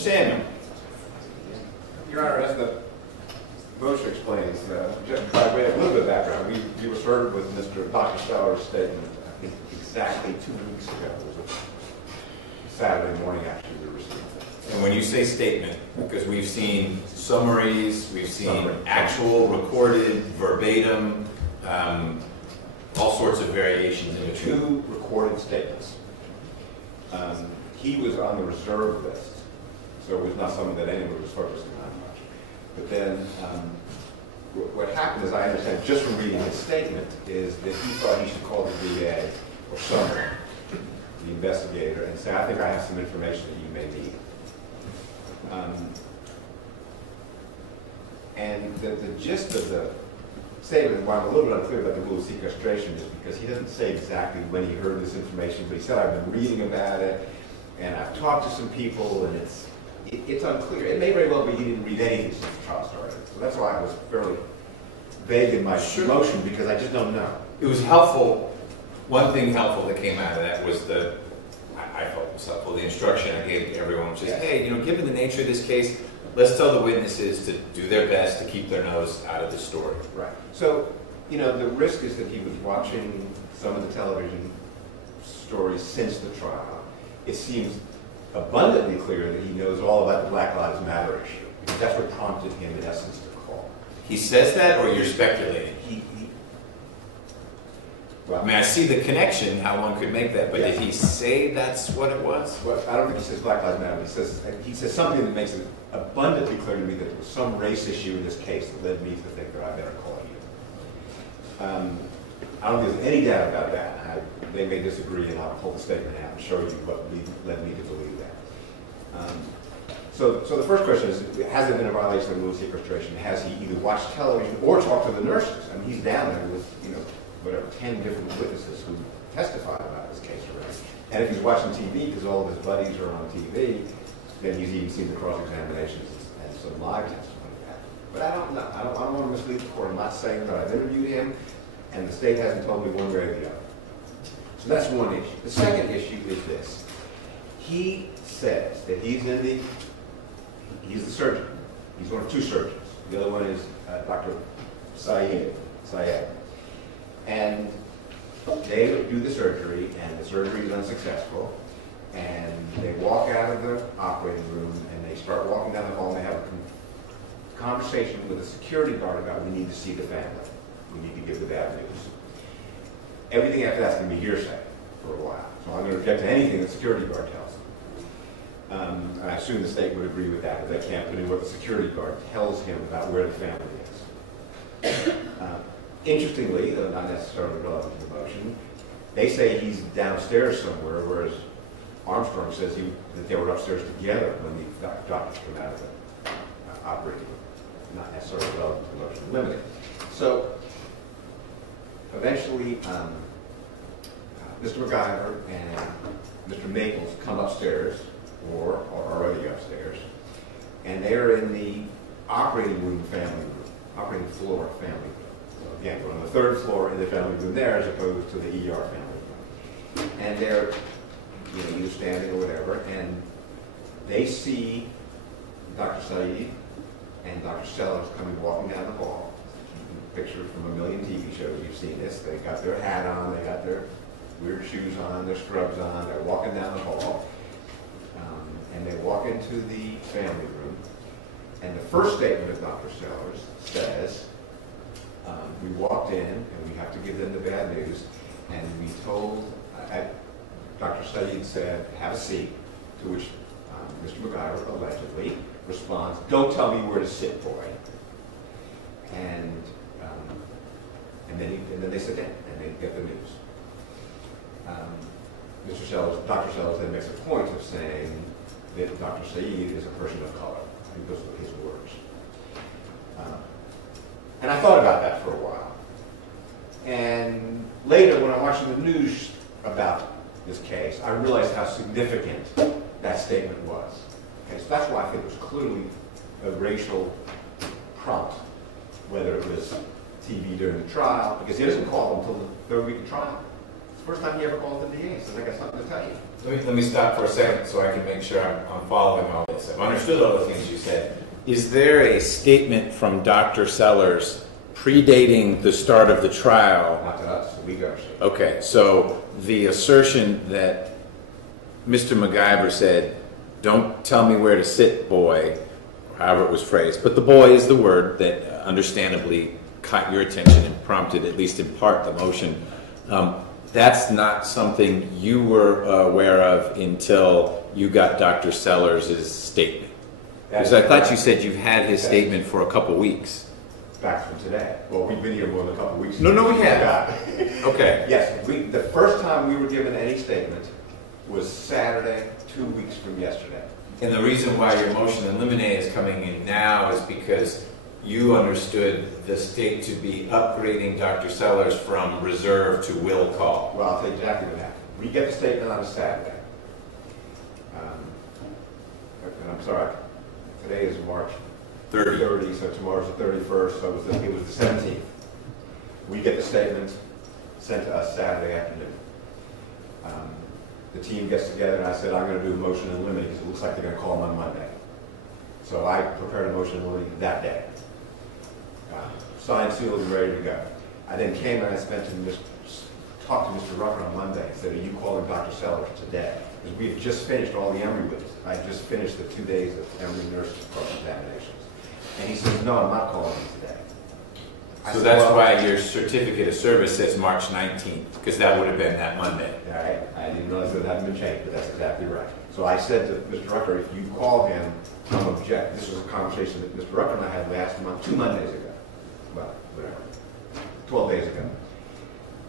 Samuel. Your Honor, as the motion explains, just by way of a little bit of background, we were served with Dr. Seller's statement, I think, exactly 2 weeks ago. It was a Saturday morning, actually, we received it. And when you say statement, because we've seen summaries, we've seen actual, recorded, verbatim, all sorts of variations in between. 2 recorded statements. He was on the reserve list, so it was not something that anyone was focusing on much. But then, what happened, as I understand, just from reading his statement, is that he thought he should call the DA or someone, the investigator, and say, I think I have some information that you may need. And the gist of the statement, why I'm a little bit unclear about the rule of sequestration, is because he doesn't say exactly when he heard this information, but he said, I've been reading about it, and I've talked to some people, and it's unclear. It may very well be he didn't read anything since the trial started. So that's why I was fairly vague in my motion, because I just don't know. It was helpful. One thing helpful that came out of that was I felt it was helpful, the instruction I gave to everyone, which is, hey, given the nature of this case, let's tell the witnesses to do their best to keep their nose out of the story. Right. So, the risk is that he was watching some of the television stories since the trial. It seems abundantly clear that he knows all about the Black Lives Matter issue, because that's what prompted him, in essence, to call. He says that, or you're speculating? Well, I mean, I see the connection, how one could make that, but did he say that's what it was? Well, I don't think he says Black Lives Matter. He says something that makes it abundantly clear to me that there was some race issue in this case that led me to think that I better call you. I don't think there's any doubt about that. They may disagree, and I'll pull the statement out and show you what led me to believe that. So the first question is, has there been a violation of the rule of sequestration? Has he either watched television or talked to the nurses? I mean, he's down there with, 10 different witnesses who testified about this case already. And if he's watching TV, because all of his buddies are on TV, then he's even seen the cross-examinations and some live testimony of that. But I don't know. I don't want to mislead the court. I'm not saying that I've interviewed him, and the state hasn't told me one way or the other. So that's one issue. The second issue is this. He says that he's the surgeon. He's one of 2 surgeons. The other one is Dr. Syed. And they do the surgery, and the surgery is unsuccessful. And they walk out of the operating room, and they start walking down the hall, and they have a conversation with a security guard about, we need to see the family. We need to give the bad news. Everything after that's going to be hearsay for a while. So I'm going to object to anything the security guard tells them. I assume the state would agree with that, but they can't put in what the security guard tells him about where the family is. Interestingly, though not necessarily relevant to the motion, they say he's downstairs somewhere, whereas Armstrong says that they were upstairs together when the doctors came out of the operating room. Not necessarily relevant to the motion, limited. So eventually, Mr. McIver and Mr. Maples come upstairs, or are already upstairs, and they're in the operating room family room, operating floor family room. So again, we're on the 3rd floor in the family room there, as opposed to the ER family room. And they're, either standing or whatever, and they see Dr. Saeed and Dr. Sellers coming walking down the hall. Picture from a million TV shows, you've seen this. They got their hat on, they got their weird shoes on, their scrubs on, they're walking down the hall. And they walk into the family room, and the first statement of Dr. Sellers says, we walked in, and we have to give them the bad news, and we told, Dr. Saeed said, have a seat, to which Mr. McIver allegedly responds, don't tell me where to sit, boy. And then they sit down, and they get the news. Dr. Sellers then makes a point of saying that Dr. Saeed is a person of color. I think those are his words. And I thought about that for a while. And later, when I'm watching the news about this case, I realized how significant that statement was. Okay, so that's why I think it was clearly a racial prompt, whether it was TV during the trial, because he doesn't call them until the 3rd week of trial. It's the first time he ever called the DA, so I got something to tell you. Let me stop for a second so I can make sure I'm following all this. I've understood all the things you said. Is there a statement from Dr. Sellers predating the start of the trial? Not to us, we go. Okay, so the assertion that Mr. McIver said, "Don't tell me where to sit, boy," or however it was phrased, but the boy is the word that understandably caught your attention and prompted, at least in part, the motion. That's not something you were aware of until you got Dr. Sellers' statement. Because I thought you said you've had his statement for a couple weeks. Back from today. Well, we've been here more than a couple of weeks. No, we haven't. Okay. Yes, the first time we were given any statement was Saturday, 2 weeks from yesterday. And the reason why your motion to eliminate is coming in now is because you understood the state to be upgrading Dr. Sellers from reserve to will call. Well, I'll tell you exactly what happened. We get the statement on a Saturday. And I'm sorry, today is March 30, so tomorrow's the 31st, so it was the 17th. We get the statement sent to us Saturday afternoon. The team gets together and I said, I'm going to do a motion to eliminate because it looks like they're going to call them on Monday. So I prepared a motion to eliminate that day. Signed, sealed, and ready to go. I then came and I talked to Mr. Rucker on Monday and said, are you calling Dr. Sellers today? Because we had just finished all the Emory witnesses. I had just finished the 2 days of Emory nurses cross-examinations. And he says, no, I'm not calling him today. So that's why your certificate of service says March 19th, because that would have been that Monday. All right. I didn't realize that hadn't been changed, but that's exactly right. So I said to Mr. Rucker, if you call him, I'm object. This was a conversation that Mr. Rucker and I had last month, 2 Mondays ago. Well, whatever, 12 days ago.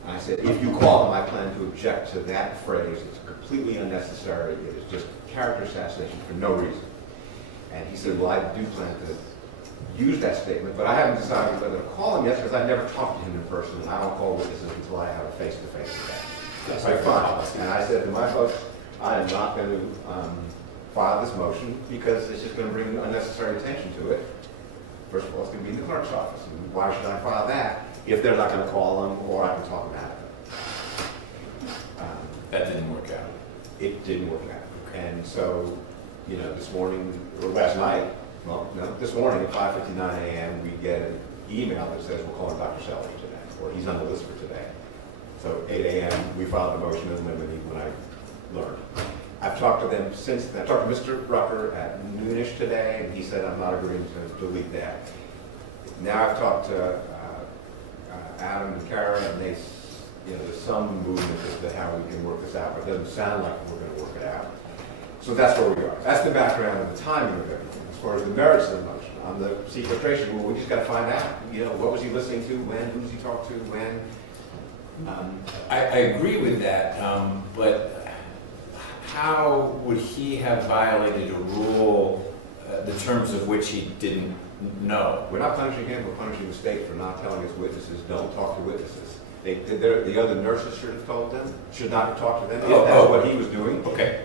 I said, if you call him, I plan to object to that phrase. It's completely unnecessary. It is just character assassination for no reason. And he said, well, I do plan to use that statement, but I haven't decided whether to call him yet because I've never talked to him in person, and I don't call witnesses until I have a face-to-face with them. That's my fine. And I said to my folks, I am not going to file this motion because it's just going to bring unnecessary attention to it. First of all, it's going to be in the clerk's office. And why should I file that if they're not going to call them or I can talk them out of it? That didn't work out. It didn't work out. And so, this morning, or last night, this morning at 5:59 a.m., we get an email that says we're calling Dr. Sellers today, or he's on the list for today. So 8 a.m., we filed the motion to eliminate when I learned. I've talked to them since then. I talked to Mr. Rucker at noonish today, and he said I'm not agreeing to delete that. Now I've talked to Adam and Kara, and there's some movement as to how we can work this out, but it doesn't sound like we're going to work it out. So that's where we are. That's the background of the timing of everything. As far as the merits of the motion, on the sequestration rule, we just got to find out. What was he listening to, when, who's he talked to, when. I agree with that, but how would he have violated a rule, the terms of which he didn't know? We're not punishing him, we're punishing the state for not telling his witnesses, don't talk to witnesses. The other nurses should have told them, should not have talked to them, if that's what he was doing. Okay.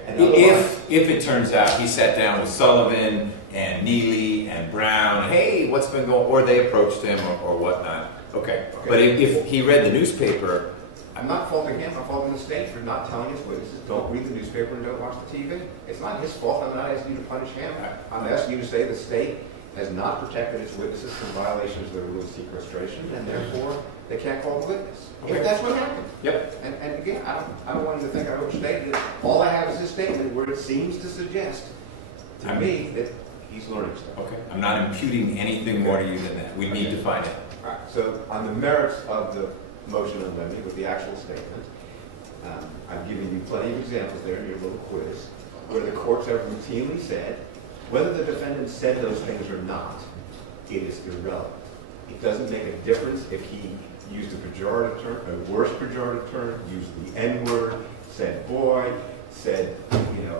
If it turns out he sat down with Sullivan and Neely and Brown, hey, what's been going on, or they approached him or whatnot. Okay. But if he read the newspaper, I'm not faulting him, I'm faulting the state for not telling his witnesses, don't read the newspaper and don't watch the TV. It's not his fault, I'm not asking you to punish him. I'm asking you to say the state has not protected its witnesses from violations of the rule of sequestration, and therefore they can't call the witness. Okay. If that's what happened. Yep. And again, I don't want you to think I overstated it. All I have is his statement where it seems to suggest to me that he's learning stuff. Okay. I'm not imputing anything more to you than that. We need to find out. All right. So on the merits of the motion of amendment with the actual statement, I've given you plenty of examples there in your little quiz where the courts have routinely said whether the defendant said those things or not, it is irrelevant. It doesn't make a difference if he used a pejorative term, a worse pejorative term, used the N-word, said boy, said,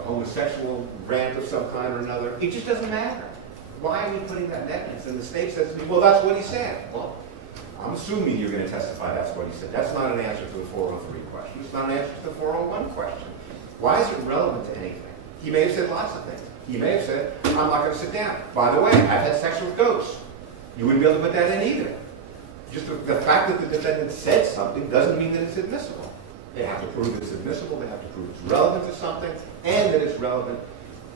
homosexual rant of some kind or another. It just doesn't matter. Why are you putting that in evidence? And the state says to me, well, that's what he said. Well, I'm assuming you're going to testify that's what he said. That's not an answer to the 403 question. It's not an answer to the 401 question. Why is it relevant to anything? He may have said lots of things. He may have said, I'm not going to sit down. By the way, I've had sex with ghosts. You wouldn't be able to put that in either. Just the fact that the defendant said something doesn't mean that it's admissible. They have to prove it's admissible, they have to prove it's relevant to something, and that it's relevant,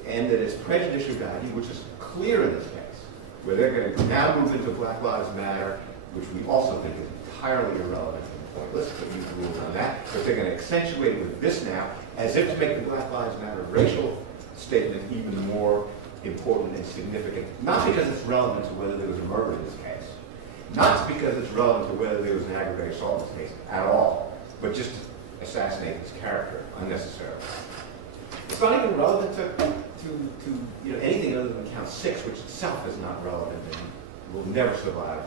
and that it's prejudicial value, which is clear in this case, where they're going to now move into Black Lives Matter, which we also think is entirely irrelevant and pointless, but use the rules on that. But they're going to accentuate it with this now, as if to make the Black Lives Matter racial statement even more important and significant. Not because it's relevant to whether there was a murder in this case, not because it's relevant to whether there was an aggravated assault in this case at all, but just to assassinate his character unnecessarily. It's not even relevant to anything other than count 6, which itself is not relevant and will never survive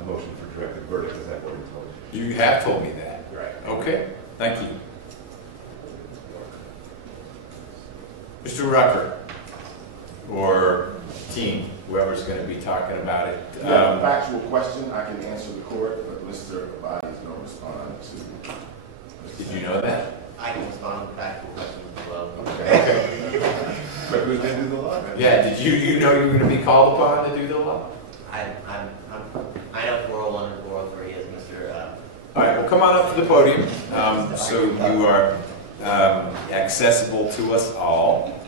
a motion for directed verdict, as I've already told you. You have told me that. Right. Okay, thank you. Mr. Rucker, or team, whoever's going to be talking about it. Yeah, factual question, I can answer the court, but Mr. Abadi is going to respond to. Did you know that? I can respond to factual questions as well. Okay. But who's going to do the law? Yeah, did you know you were going to be called upon to do the law? I know 401 and 403 as Mr. All right, well, come on up to the podium so you are accessible to us all.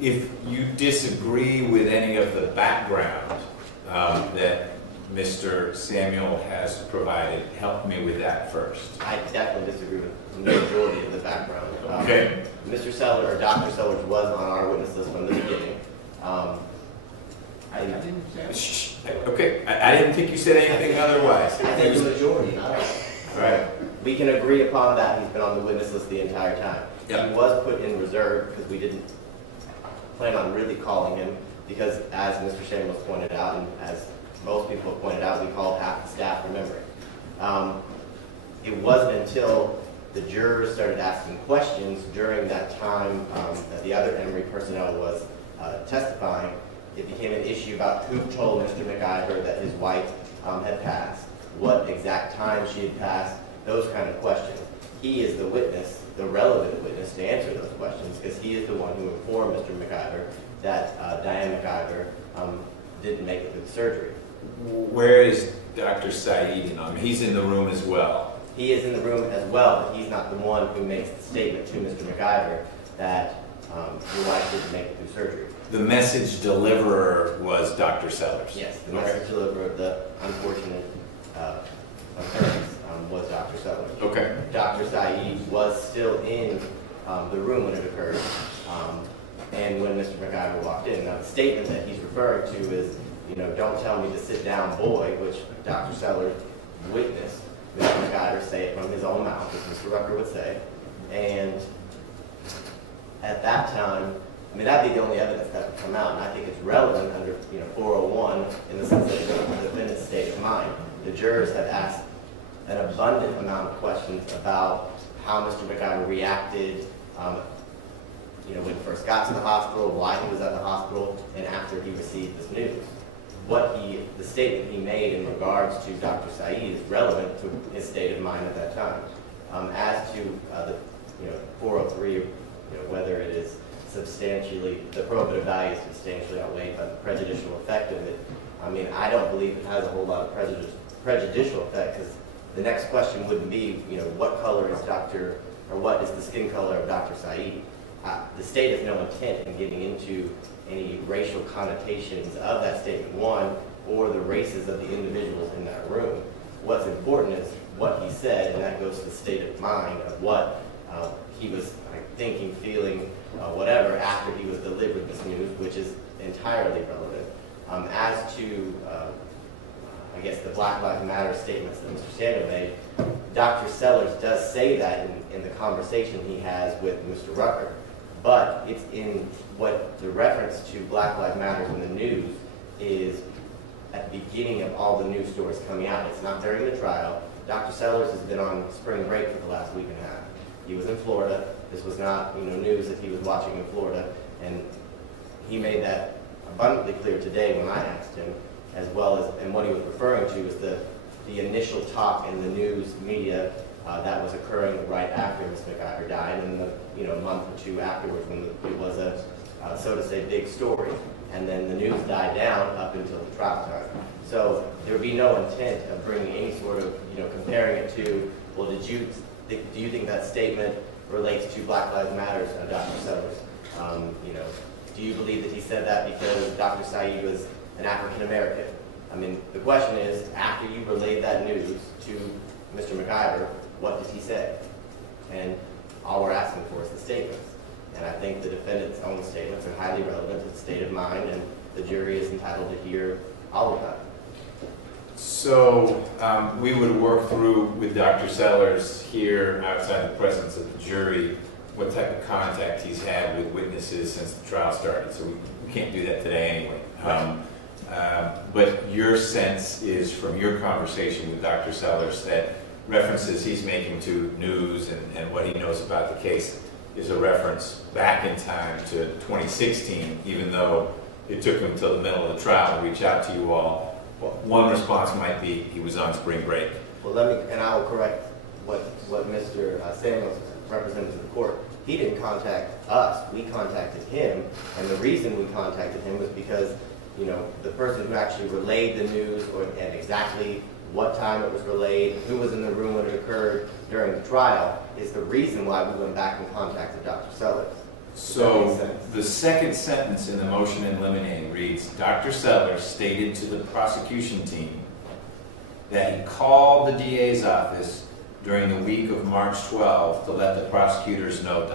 If you disagree with any of the background that Mr. Samuel has provided, help me with that first. I definitely disagree with the majority of the background. Okay. Mr. Sellers, or Dr. Sellers, was on our witness list from the beginning. I didn't say Shh. Okay, I didn't think you said anything otherwise. I think the majority, not all. Right. We can agree upon that. He's been on the witness list the entire time. Yep. He was put in reserve because we didn't plan on really calling him because, as Mr. Samuels pointed out, and as most people have pointed out, we called half the staff for memory. It wasn't until the jurors started asking questions during that time that the other Emory personnel was testifying, it became an issue about who told Mr. McIver that his wife had passed, what exact time she had passed, those kind of questions. He is the witness, the relevant witness to answer those questions because he is the one who informed Mr. McIver that Diane McIver didn't make it through the surgery. Where is Dr. Saeed? He's in the room as well. He is in the room as well, but he's not the one who makes the statement to Mr. McIver that your wife didn't make it through surgery. The message deliverer was Dr. Sellers. Yes, the message deliverer of the unfortunate occurrence was Dr. Sellers. Okay. Dr. Saeed was still in the room when it occurred, and when Mr. McIver walked in. Now, the statement that he's referring to is, don't tell me to sit down, boy, which Dr. Sellers witnessed Mr. McIver say it from his own mouth, as Mr. Rucker would say. And at that time, that'd be the only evidence that would come out, and I think it's relevant under 401 in the sense that it's the defendant's state of mind. The jurors have asked an abundant amount of questions about how Mr. McIver reacted when he first got to the hospital, why he was at the hospital, and after he received this news. The statement he made in regards to Dr. Saeed is relevant to his state of mind at that time. As to the 403, whether it is substantially, the probative value is substantially outweighed by the prejudicial effect of it. I don't believe it has a whole lot of prejudicial effect because the next question wouldn't be, what color is what is the skin color of Dr. Saeed? The state has no intent in getting into any racial connotations of that statement, one, or the races of the individuals in that room. What's important is what he said, and that goes to the state of mind of what he was thinking, feeling, whatever, after he was delivered this news, which is entirely relevant. As to, the Black Lives Matter statements that Mr. Samuel made, Dr. Sellers does say that in the conversation he has with Mr. Rucker, but it's in what the reference to Black Lives Matter in the news is at the beginning of all the news stories coming out. It's not during the trial. Dr. Sellers has been on spring break for the last week and a half. He was in Florida. This was not news that he was watching in Florida, and he made that abundantly clear today when I asked him, as well as, and what he was referring to is the initial talk in the news media that was occurring right after Ms. McIver died, and a month or two afterwards when it was a, so to say, big story. and then the news died down up until the trial time. So there would be no intent of bringing any sort of, comparing it to, well, do you think that statement relates to Black Lives Matter, Dr. Sellers? Do you believe that he said that because Dr. Saeed was an African American? I mean, the question is, after you relayed that news to Mr. McIver, what did he say? And all we're asking for is the statements. And I think the defendant's own statements are highly relevant to the state of mind, and the jury is entitled to hear all of that. So we would work through with Dr. Sellers here outside the presence of the jury what type of contact he's had with witnesses since the trial started. So we can't do that today anyway. But your sense is from your conversation with Dr. Sellers that references he's making to news and what he knows about the case is a reference back in time to 2016, even though it took him till the middle of the trial to reach out to you all. Well, one response might be he was on spring break. Well, and I will correct what Mr. Samuels represented to the court. He didn't contact us. We contacted him, and the reason we contacted him was because, the person who actually relayed the news and exactly what time it was relayed, who was in the room when it occurred during the trial, is the reason why we went back and contacted Dr. Sellers. So the second sentence in the motion in limine reads, Dr. Sellers stated to the prosecution team that he called the DA's office during the week of March 12 to let the prosecutors know, ...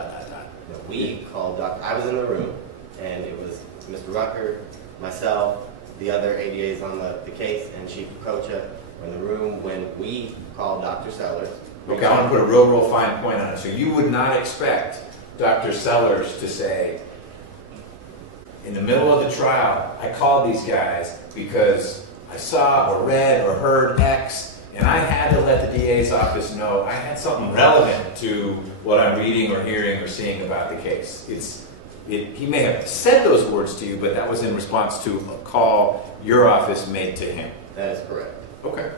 We called I was in the room, and it was Mr. Rucker, myself, the other ADAs on the case, and Chief Kocha were in the room when we called Dr. Sellers. Okay, I want to put a real fine point on it. So you would not expect Dr. Sellers to say, in the middle of the trial, I called these guys because I saw or read or heard X, and I had to let the DA's office know I had something relevant to what I'm reading or hearing or seeing about the case. He may have said those words to you, but that was in response to a call your office made to him. That is correct. Okay.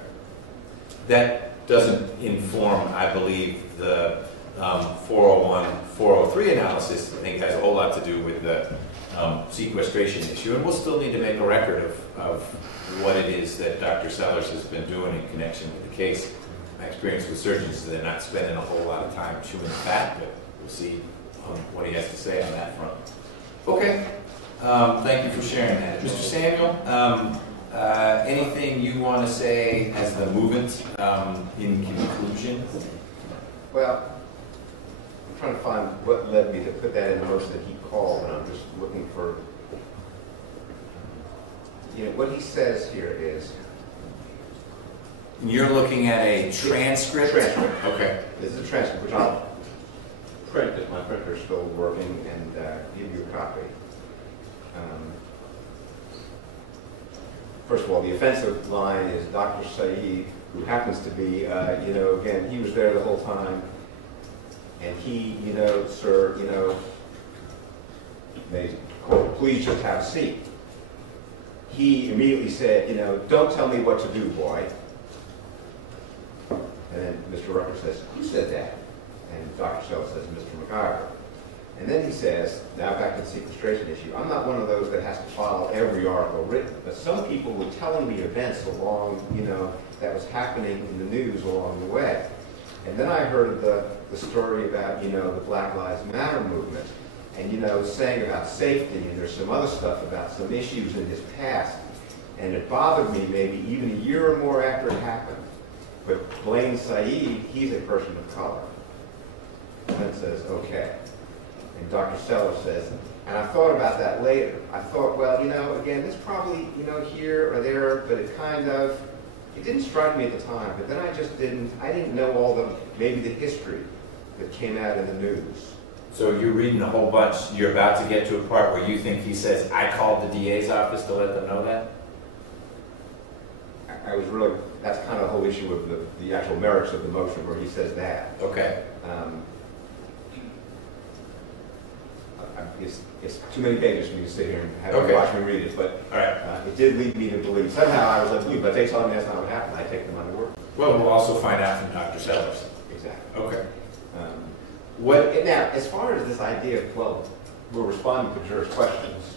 That doesn't inform, I believe, the 401, 403 analysis. I think has a whole lot to do with the sequestration issue, and we'll still need to make a record of what it is that Dr. Sellers has been doing in connection with the case. My experience with surgeons is they're not spending a whole lot of time chewing the fat, but we'll see what he has to say on that front. Okay. Thank you for sharing that. Mr. Samuel, anything you want to say as the movement in conclusion? Well, I'm trying to find what led me to put that in the motion that he called, and I'm just looking for, what he says here is... You're looking at a transcript? Transcript. Okay. This is a transcript, which I'll print if my printer is still working, and give you a copy. First of all, the offensive line is Dr. Saeed, who happens to be, again, he was there the whole time, and he, sir, they quote, please just have a seat. He immediately said, don't tell me what to do, boy. And then Mr. Rucker says, who said that? And Dr. Sellers says, Mr. McIver. And then he says, now back to the sequestration issue, I'm not one of those that has to follow every article written, but some people were telling me events along, that was happening in the news along the way. And then I heard the story about, the Black Lives Matter movement, and, saying about safety, and there's some other stuff about some issues in his past. And it bothered me maybe even a year or more after it happened. But Blaine Saeed, he's a person of color. And then says, okay. And Dr. Sellers says, and I thought about that later. I thought, well, again, this probably, here or there, but it didn't strike me at the time. But then I didn't know all maybe the history that came out in the news. So you're reading a whole bunch. You're about to get to a part where you think he says, I called the DA's office to let them know that? I was really, that's kind of the whole issue of the actual merits of the motion where he says that. Okay. It's too many pages for me to sit here and have you watch me read it, but all right. It did lead me to believe. Somehow I was led to believe, but they told me that's not what happened. I take them on their word. Well, we'll also find out from Dr. Sellers. Exactly. Okay. Now, as far as this idea of, well, we're responding to jurors' questions,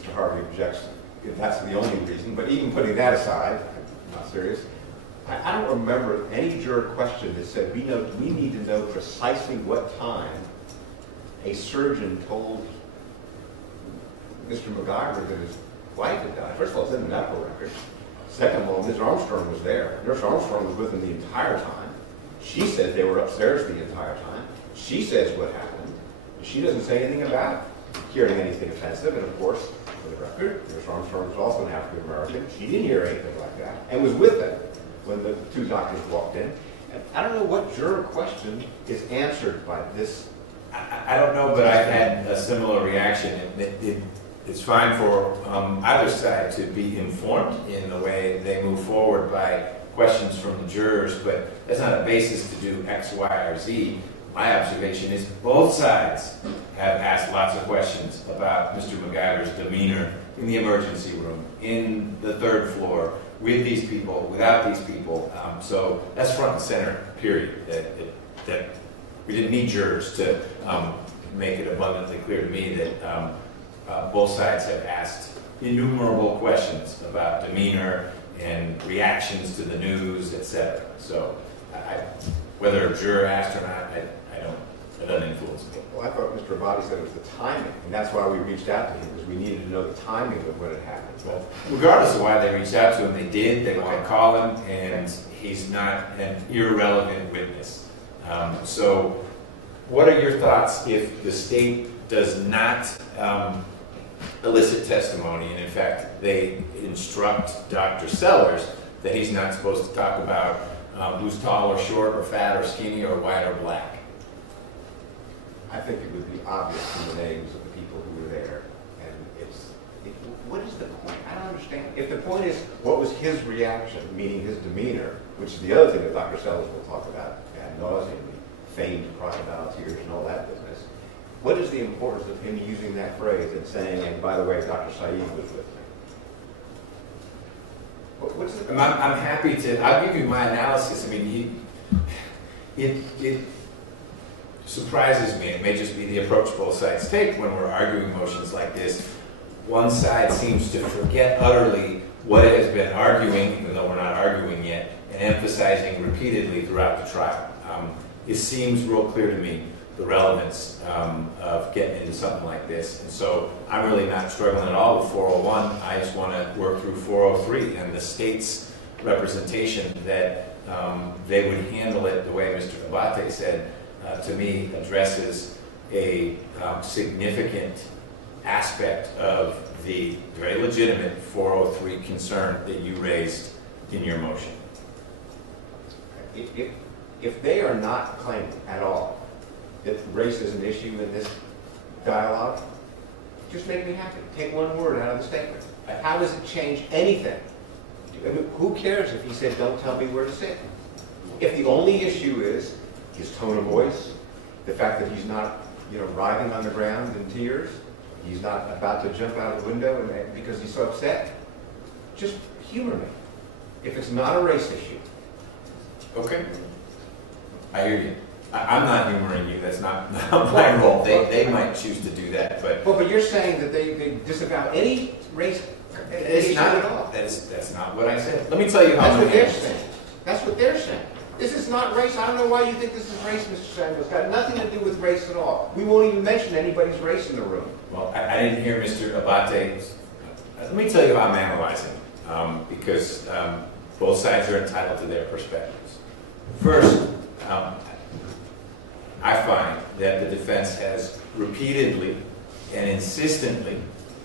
Mr. Harvey objects, if that's the only reason, but even putting that aside, I'm not serious, I don't remember any juror question that said, we need to know precisely what time a surgeon told Mr. McIver that his wife had died. First of all, it's in the medical record. Second of all, Ms. Armstrong was there. Nurse Armstrong was with him the entire time. She said they were upstairs the entire time. She says what happened. She doesn't say anything about hearing anything offensive. And of course, for the record, Nurse Armstrong was also an African American. She didn't hear anything like that and was with them when the two doctors walked in. And I don't know what juror question is answered by this. I don't know, but I've had a similar reaction. It's fine for either side to be informed in the way they move forward by questions from the jurors, but that's not a basis to do X, Y, or Z. My observation is both sides have asked lots of questions about Mr. McIver's demeanor in the emergency room, in the third floor, with these people, without these people. So that's front and center, period. That we didn't need jurors to make it abundantly clear to me that both sides have asked innumerable questions about demeanor and reactions to the news, etc. So whether a juror asked or not, it doesn't influence me. Well, I thought Mr. Abadi said it was the timing, and that's why we reached out to him, because we needed to know the timing of when it happened. Well, regardless of why they reached out to him, they did. They might call him, and he's not an irrelevant witness. So what are your thoughts if the state does not elicit testimony, and in fact they instruct Dr. Sellers that he's not supposed to talk about who's tall or short or fat or skinny or white or black? I think it would be obvious from the names of the people who were there. And what is the point? I don't understand. If the point is what was his reaction, meaning his demeanor, which is the other thing that Dr. Sellers will talk about ad nauseum, feigned crocodile tears and all that business, what is the importance of him using that phrase and saying, and by the way, Dr. Saeed was with me? What's the point? I'm happy to, I'll give you my analysis. I mean, it surprises me. It may just be the approach both sides take when we're arguing motions like this. One side seems to forget utterly what it has been arguing, even though we're not arguing yet, and emphasizing repeatedly throughout the trial. It seems real clear to me the relevance of getting into something like this. And so I'm really not struggling at all with 401. I just want to work through 403 and the state's representation that they would handle it the way Mr. Abate said, to me, addresses a significant aspect of the very legitimate 403 concern that you raised in your motion. If they are not claiming at all that race is an issue in this dialogue, just make me happy. Take one word out of the statement. How does it change anything? I mean, who cares if he said, don't tell me where to sit? If the only issue is his tone of voice, the fact that he's not, writhing on the ground in tears, he's not about to jump out of the window because he's so upset, just humor me. If it's not a race issue. Okay. I hear you. I'm not humoring you. That's not my role. They might choose to do that, but but you're saying that they disavow any race issue at all. That's not what I said. Let me tell you how. That's what they're saying. That's what they're saying. This is not race. I don't know why you think this is race, Mr. Samuels. It's got nothing to do with race at all. We won't even mention anybody's race in the room. Well, I didn't hear Mr. Abate. Let me tell you how I'm analyzing, because both sides are entitled to their perspectives. First, I find that the defense has repeatedly and insistently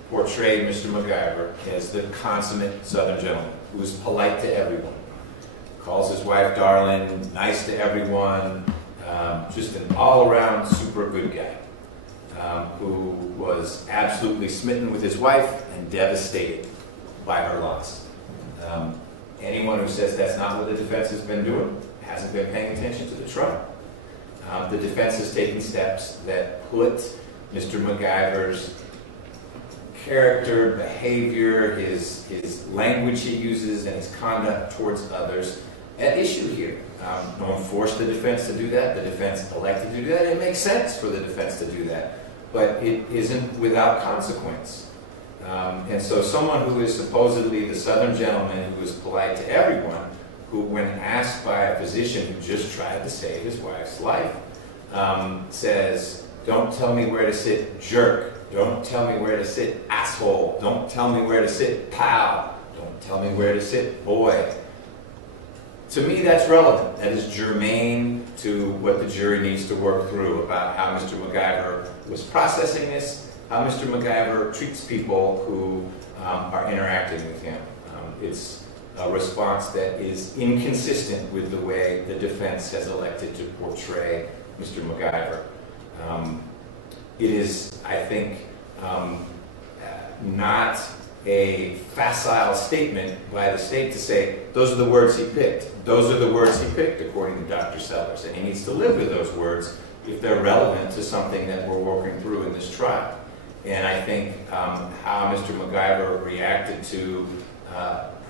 portrayed Mr. McIver as the consummate Southern gentleman who is polite to everyone, calls his wife darling, nice to everyone, just an all-around super good guy, who was absolutely smitten with his wife and devastated by her loss. Anyone who says that's not what the defense has been doing hasn't been paying attention to the trial. The defense has taken steps that put Mr. McIver's character, behavior, his language he uses, and his conduct towards others at issue here. No one forced the defense to do that. The defense elected to do that. It makes sense for the defense to do that. But it isn't without consequence. And so someone who is supposedly the Southern gentleman who was polite to everyone, who when asked by a physician who just tried to save his wife's life, says, "Don't tell me where to sit, jerk. Don't tell me where to sit, asshole. Don't tell me where to sit, pal. Don't tell me where to sit, boy." To me, that's relevant. That is germane to what the jury needs to work through about how Mr. McIver was processing this, how Mr. McIver treats people who are interacting with him. It's a response that is inconsistent with the way the defense has elected to portray Mr. McIver. It is, I think, not a facile statement by the state to say, those are the words he picked. Those are the words he picked, according to Dr. Sellers. And he needs to live with those words if they're relevant to something that we're working through in this trial. And I think how Mr. McIver reacted to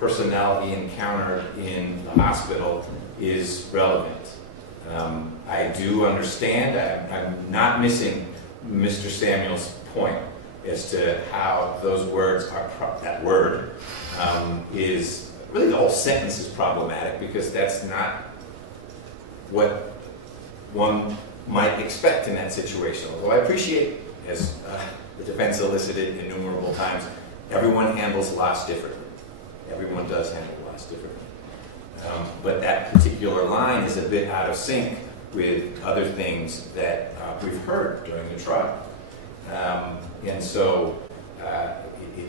personnel he encountered in the hospital is relevant. I do understand, I'm not missing Mr. Samuel's point as to how those words are, that word is, really the whole sentence is problematic because that's not what one might expect in that situation. Although I appreciate, as the defense elicited innumerable times, everyone handles loss differently. Everyone does handle loss differently. But that particular line is a bit out of sync with other things that we've heard during the trial. And so it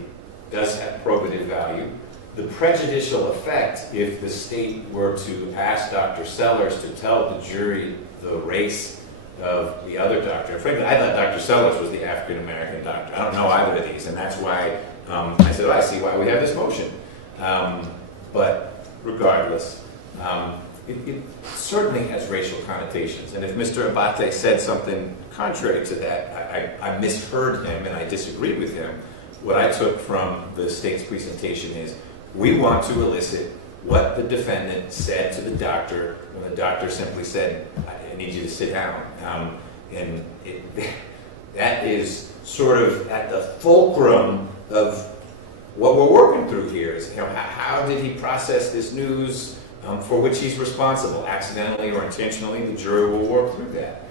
does have probative value. The prejudicial effect, if the state were to ask Dr. Sellers to tell the jury the race of the other doctor. Frankly, I thought Dr. Sellers was the African-American doctor. I don't know either of these, and that's why I said, oh, I see why we have this motion. But regardless, it certainly has racial connotations. And if Mr. Abate said something contrary to that, I misheard him and I disagreed with him. What I took from the state's presentation is we want to elicit what the defendant said to the doctor when the doctor simply said, I need you to sit down. And that is sort of at the fulcrum of what we're working through here is, how did he process this news for which he's responsible, accidentally or intentionally? The jury will work through that.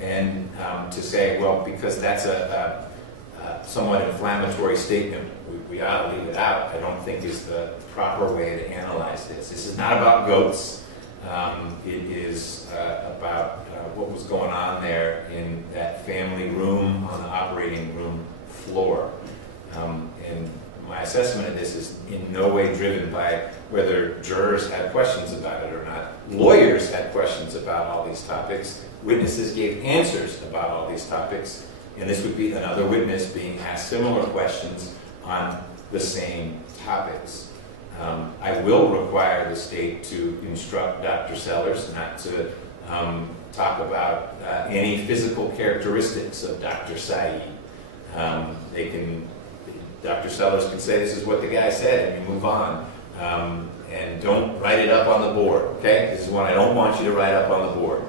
And to say, well, because that's a somewhat inflammatory statement, we ought to leave it out, I don't think is the proper way to analyze this. This is not about goats. It is about what was going on there in that family room on the operating room floor. And my assessment of this is in no way driven by whether jurors had questions about it or not. Lawyers had questions about all these topics. Witnesses gave answers about all these topics. And this would be another witness being asked similar questions on the same topics. I will require the state to instruct Dr. Sellers not to talk about any physical characteristics of Dr. Saeed. Dr. Sellers can say this is what the guy said and you move on. And don't write it up on the board, okay? This is one I don't want you to write up on the board.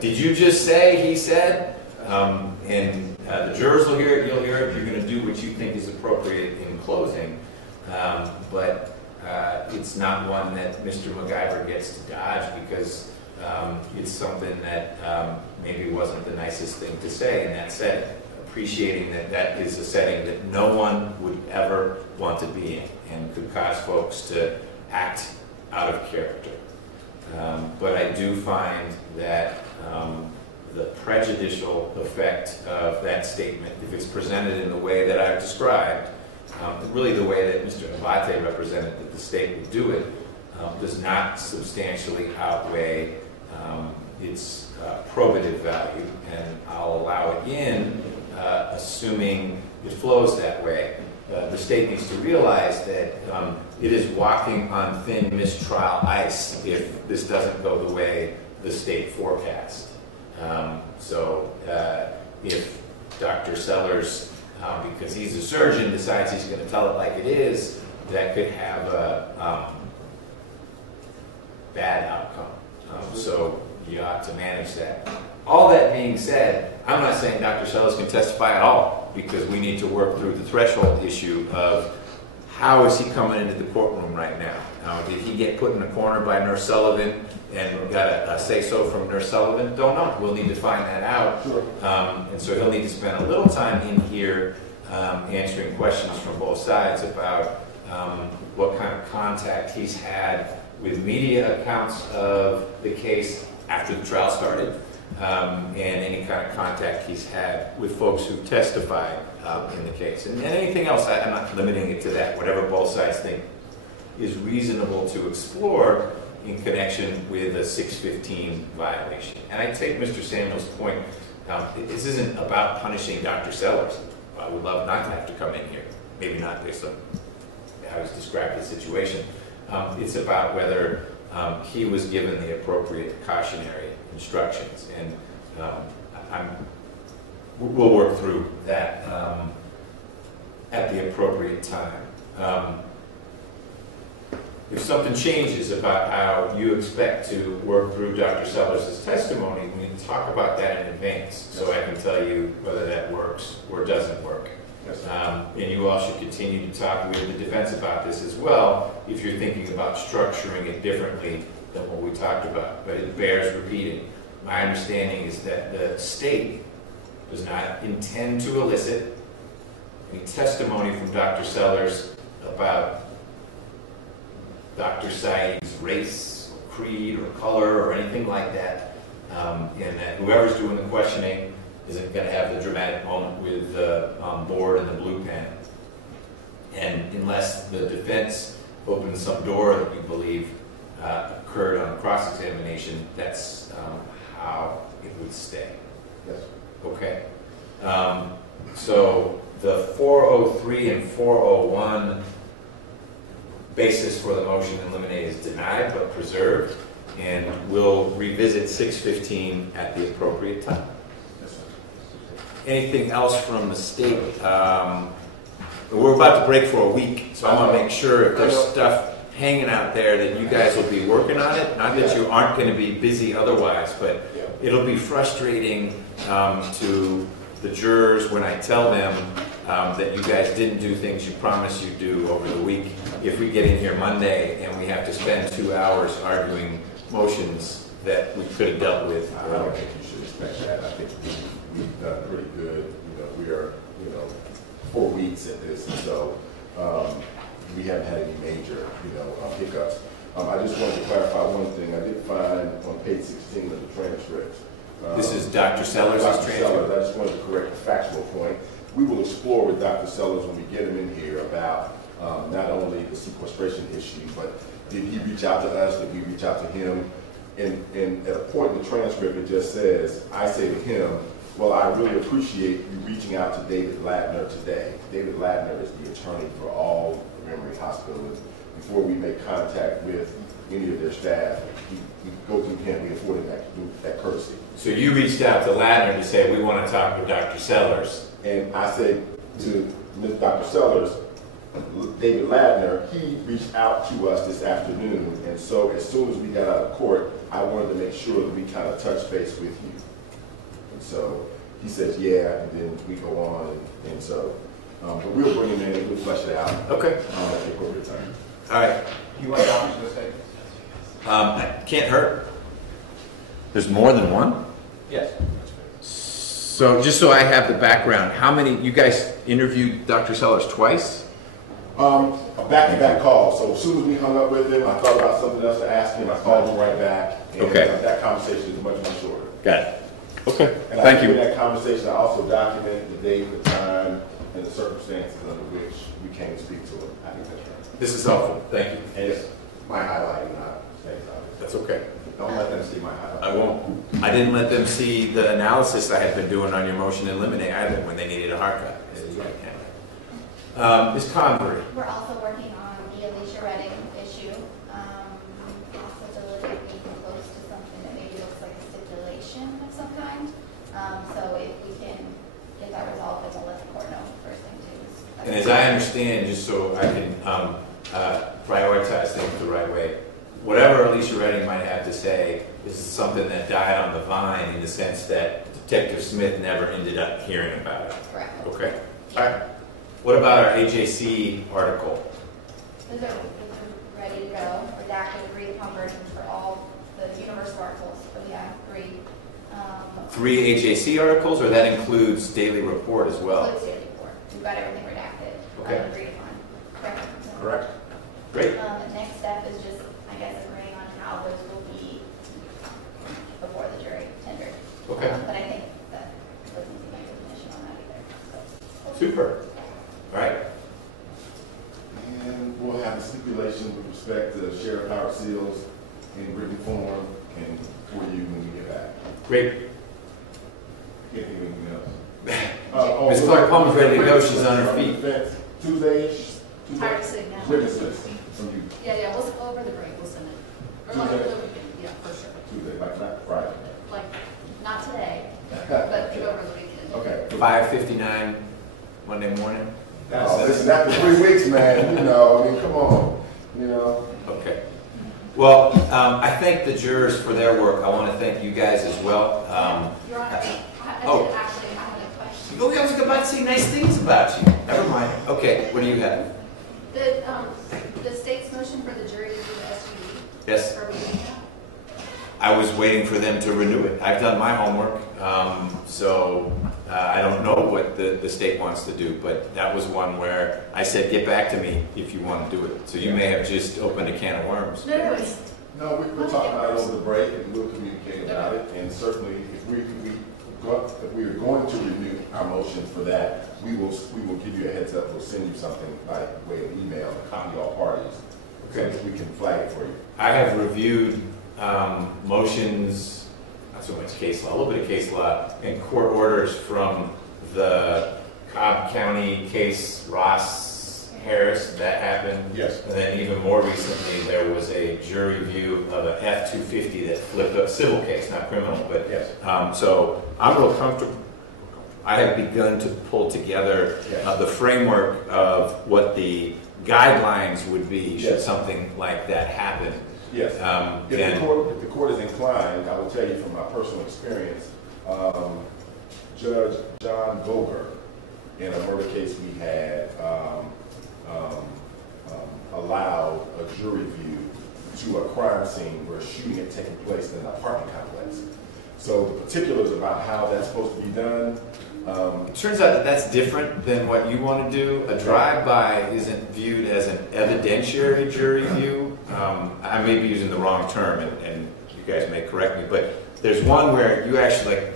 Did you just say he said? And the jurors will hear it, you'll hear it. You're going to do what you think is appropriate in closing. But it's not one that Mr. McIver gets to dodge because it's something that maybe wasn't the nicest thing to say in that setting. Appreciating that that is a setting that no one would ever want to be in and could cause folks to act out of character. But I do find that the prejudicial effect of that statement, if it's presented in the way that I've described, really the way that Mr. Abate represented that the state would do it, does not substantially outweigh its probative value, and I'll allow it in, assuming it flows that way. The state needs to realize that it is walking on thin mistrial ice if this doesn't go the way the state forecast. So if Dr. Sellers, because he's a surgeon, decides he's going to tell it like it is, that could have a bad outcome. So you ought to manage that. All that being said, I'm not saying Dr. Sellers can testify at all. because we need to work through the threshold issue of how is he coming into the courtroom right now? Did he get put in a corner by Nurse Sullivan and got a say-so from Nurse Sullivan? Don't know. We'll need to find that out. Sure. And so he'll need to spend a little time in here answering questions from both sides about what kind of contact he's had with media accounts of the case after the trial started, and any kind of contact he's had with folks who testified in the case. And anything else, I'm not limiting it to that, whatever both sides think is reasonable to explore in connection with a 615 violation. And I take Mr. Samuel's point, this isn't about punishing Dr. Sellers. I would love not to have to come in here, maybe not based on how he's described the situation. It's about whether he was given the appropriate cautionary instructions. And we'll work through that at the appropriate time. If something changes about how you expect to work through Dr. Sellers' testimony, we need to talk about that in advance so I can tell you whether that works or doesn't work. Yes, And you all should continue to talk with the defense about this as well if you're thinking about structuring it differently than what we talked about. But it bears repeating. My understanding is that the state does not intend to elicit any testimony from Dr. Sellers about Dr. Saeed's race, or creed, or color, or anything like that, and that whoever's doing the questioning isn't going to have the dramatic moment with the board and the blue pen. And unless the defense opens some door that we believe occurred on cross-examination, that's how it would stay. yes. Okay. So the 403 and 401 basis for the motion to eliminate is denied but preserved, and we'll revisit 615 at the appropriate time. Anything else from the state? We're about to break for a week, so I want to make sure if there's stuff hanging out there that you guys will be working on it. Not that you aren't going to be busy otherwise, but it'll be frustrating to the jurors when I tell them that you guys didn't do things you promised you'd do over the week. If we get in here Monday and we have to spend 2 hours arguing motions that we could have dealt with. I don't think you should expect that. I think we've done pretty good. We are, 4 weeks at this, and so we haven't had any major, hiccups. I just wanted to clarify one thing. I did find on page 16 of the transcripts. This is Dr. Sellers' transcript? Sellers, I just wanted to correct a factual point. We will explore with Dr. Sellers when we get him in here about not only the sequestration issue, but did he reach out to us? Did we reach out to him? And at a point in the transcript, it just says, I say to him, well, I really appreciate you reaching out to David Ladner today. David Ladner is the attorney for all the memory hospitals. Before we make contact with any of their staff, we go through him, we afford him that courtesy. So you reached out to Ladner to say, we want to talk with Dr. Sellers. And I said to Dr. Sellers, David Ladner, he reached out to us this afternoon, and so as soon as we got out of court, I wanted to make sure that we kind of touch base with you. And so he says, yeah, and then we go on, and so, but we'll bring him in and we'll flesh it out. Okay. At the appropriate time. All right. You want copies of the statement? Can't hurt. There's more than one? Yes. So just so I have the background, how many, you guys interviewed Dr. Sellers twice? A back-to-back call. So as soon as we hung up with him, I thought about something else to ask him. I called him right back. And Okay. That conversation is much, much shorter. Got it. Okay. And Thank in you. that conversation, I also documented the date, the time, and the circumstances under which we came to speak to him. I think that's right. This is helpful. Thank you. And it's my highlighting, not Steve's highlighting. That's okay. Don't let them see my highlight. I won't. I didn't let them see the analysis I had been doing on your motion to eliminate either when they needed a hard copy. Ms. Convery. We're also working on the Alicia Redding issue, possibility of being close to something that maybe looks like a stipulation of some kind. So if we can get that resolved, then we'll let the court know first thing too. And as I understand, just so I can prioritize things the right way, whatever Alicia Redding might have to say, this is something that died on the vine in the sense that Detective Smith never ended up hearing about it. Correct. Okay. All right. What about our AJC article? Those are ready to go. Redacted, agreed upon versions for all the universal articles. So we have 3. 3 AJC articles, or that includes daily report as well? Includes daily report. We've got everything redacted. Okay. Agreed upon. Correct. Correct. Great. The next step is just, I guess, agreeing on how those will be before the jury tendered. Okay. But I think that doesn't seem like there's an issue on that either. So. Super. All right. And we'll have a stipulation with respect to Sheriff Howard Seals in written form and for you when we get back. Great. Can't think of anything else. Ms. Clark Palmer's ready to go. She's on her feet. Tuesday. Hard to say now. Witnesses from you. Yeah, we'll, over the break, we'll send it. Or like over the weekend, yeah, for sure. Tuesday, like not Friday. Like, not today, but over the weekend. Okay. 5:59 Monday morning. Listen, after 3 weeks, man, you know, I mean, come on, you know. Okay. Well, I thank the jurors for their work. I want to thank you guys as well. Your Honor, I did oh. actually have a question. Oh, I was about to say nice things about you. Never mind. Okay, what do you have? The state's motion for the jury to do the SUV. Yes. Are we doing that? I was waiting for them to renew it. I've done my homework, so I don't know what the state wants to do, but that was one where I said, get back to me if you want to do it. So you may have just opened a can of worms. No, it's. No, we'll talk about it over the break and we'll communicate about it. And certainly, if we are going to renew our motion for that, we will give you a heads up. We'll send you something by way of email, copy all parties, Okay. so that we can flag it for you. I have reviewed motions, not so much case law, a little bit of case law, and court orders from the Cobb County case, Ross Harris, that happened. Yes. And then even more recently, there was a jury view of an F-250 that flipped up, civil case, not criminal, but Yes. so I'm real comfortable. I have begun to pull together the framework of what the guidelines would be should Yes. something like that happen. Yes. If the court is inclined, I will tell you from my personal experience, Judge John Boger, in a murder case we had, allowed a jury view to a crime scene where a shooting had taken place in an apartment complex. So the particulars about how that's supposed to be done. It turns out that that's different than what you want to do. A drive-by isn't viewed as an evidentiary jury view. I may be using the wrong term, and you guys may correct me, but there's one where you actually, like,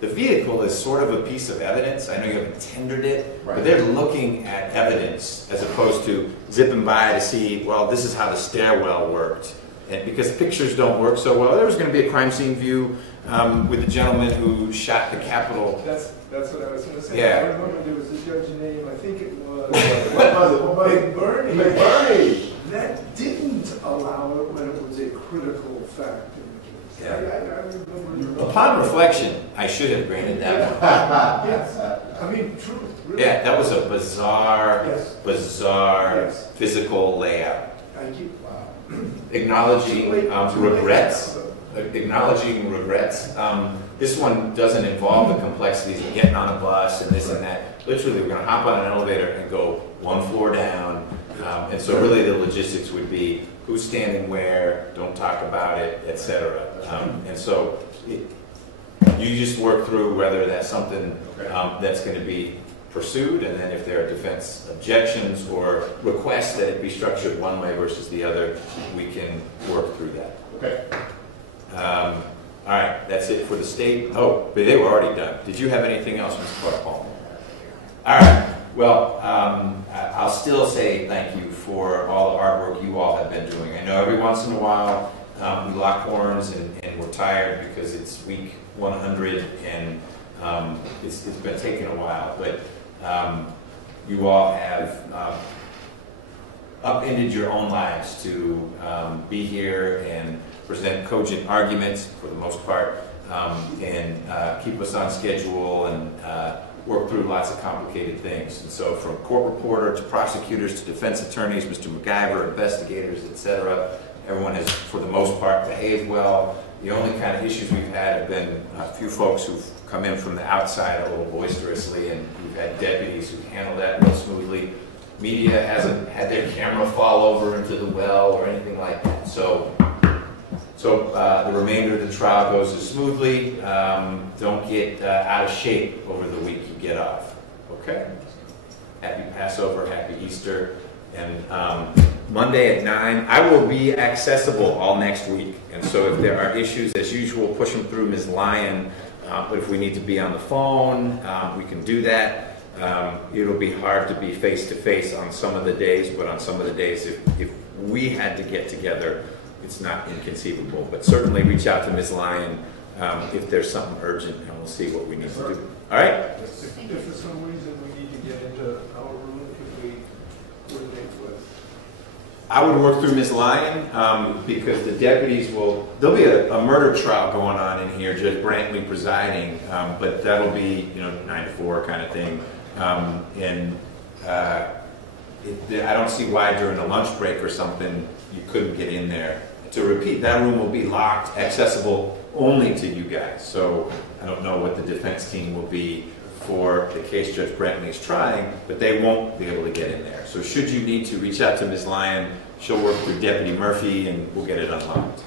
the vehicle is sort of a piece of evidence. I know you haven't tendered it, but they're looking at evidence as opposed to zipping by to see, well, this is how the stairwell worked. And because pictures don't work so well, there was going to be a crime scene view with the gentleman who shot the Capitol. That's what I was going to say. Yeah. I remember there was a judge name, I think it was What was it? McBurney. McBurney. That didn't allow it when it was a critical fact in the case. Yeah. I remember. Upon reflection, I should have granted that one. Yes. I mean, true. Really. Yeah, that was a bizarre, Yes. Yes. physical layout. Thank you. Acknowledging regrets. Acknowledging regrets. This one doesn't involve the complexities of getting on a bus and this and that. Literally, we're going to hop on an elevator and go one floor down. And so really the logistics would be who's standing where, don't talk about it, etc. And so you just work through whether that's something that's going to be pursued, and then if there are defense objections or requests that it be structured one way versus the other, we can work through that. Okay. All right, that's it for the state. Oh, but they were already done. Did you have anything else, Mr. Clark Paul? All right. Well, I'll still say thank you for all the hard work you all have been doing. I know every once in a while we lock horns and we're tired because it's week 100 and it's been taking a while, but you all have upended your own lives to be here and present cogent arguments for the most part, and keep us on schedule and work through lots of complicated things. And so from court reporter to prosecutors to defense attorneys, Mr. McIver, investigators, etc., everyone has, for the most part, behaved well. The only kind of issues we've had have been a few folks who've come in from the outside a little boisterously, and we've had deputies who handle that real smoothly. Media hasn't had their camera fall over into the well or anything like that. So the remainder of the trial goes as smoothly. Don't get out of shape over the week you get off. Okay? Happy Passover, happy Easter. And Monday at 9, I will be accessible all next week. And so if there are issues, as usual, push them through Ms. Lyon. But if we need to be on the phone, we can do that. It'll be hard to be face-to-face on some of the days, but on some of the days, if we had to get together, it's not inconceivable. But certainly reach out to Ms. Lyon if there's something urgent, and we'll see what we need to do. All right? If for some reason we need to get into our room, could we coordinate with? I would work through Ms. Lyon because the deputies there'll be a murder trial going on in here, Judge Brantley presiding, but that'll be, 9 to 4 kind of thing. I don't see why during a lunch break or something you couldn't get in there. To repeat, that room will be locked, accessible only to you guys. So I don't know what the defense team will be for the case Judge Brantley is trying, but they won't be able to get in there. So should you need to reach out to Ms. Lyon, she'll work through Deputy Murphy and we'll get it unlocked.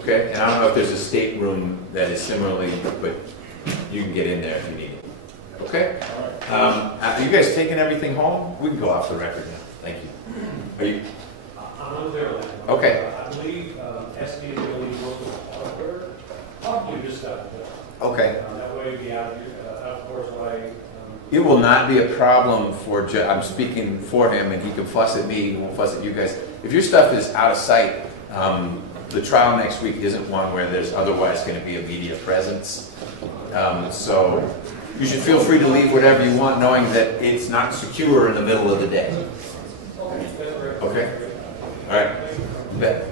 Okay? And I don't know if there's a stateroom that is similarly, but you can get in there if you need it. Okay? Are you guys taking everything home? We can go off the record now. Thank you. Are you? I'm unclear on that. Okay. I believe SB is going to work with Parker. Probably just that. Okay. That way it'd be out of course way. It will not be a problem for, I'm speaking for him, and he can fuss at me, he won't fuss at you guys. If your stuff is out of sight, the trial next week isn't one where there's otherwise going to be a media presence. So you should feel free to leave whatever you want, knowing that it's not secure in the middle of the day. Okay? All right. Bet.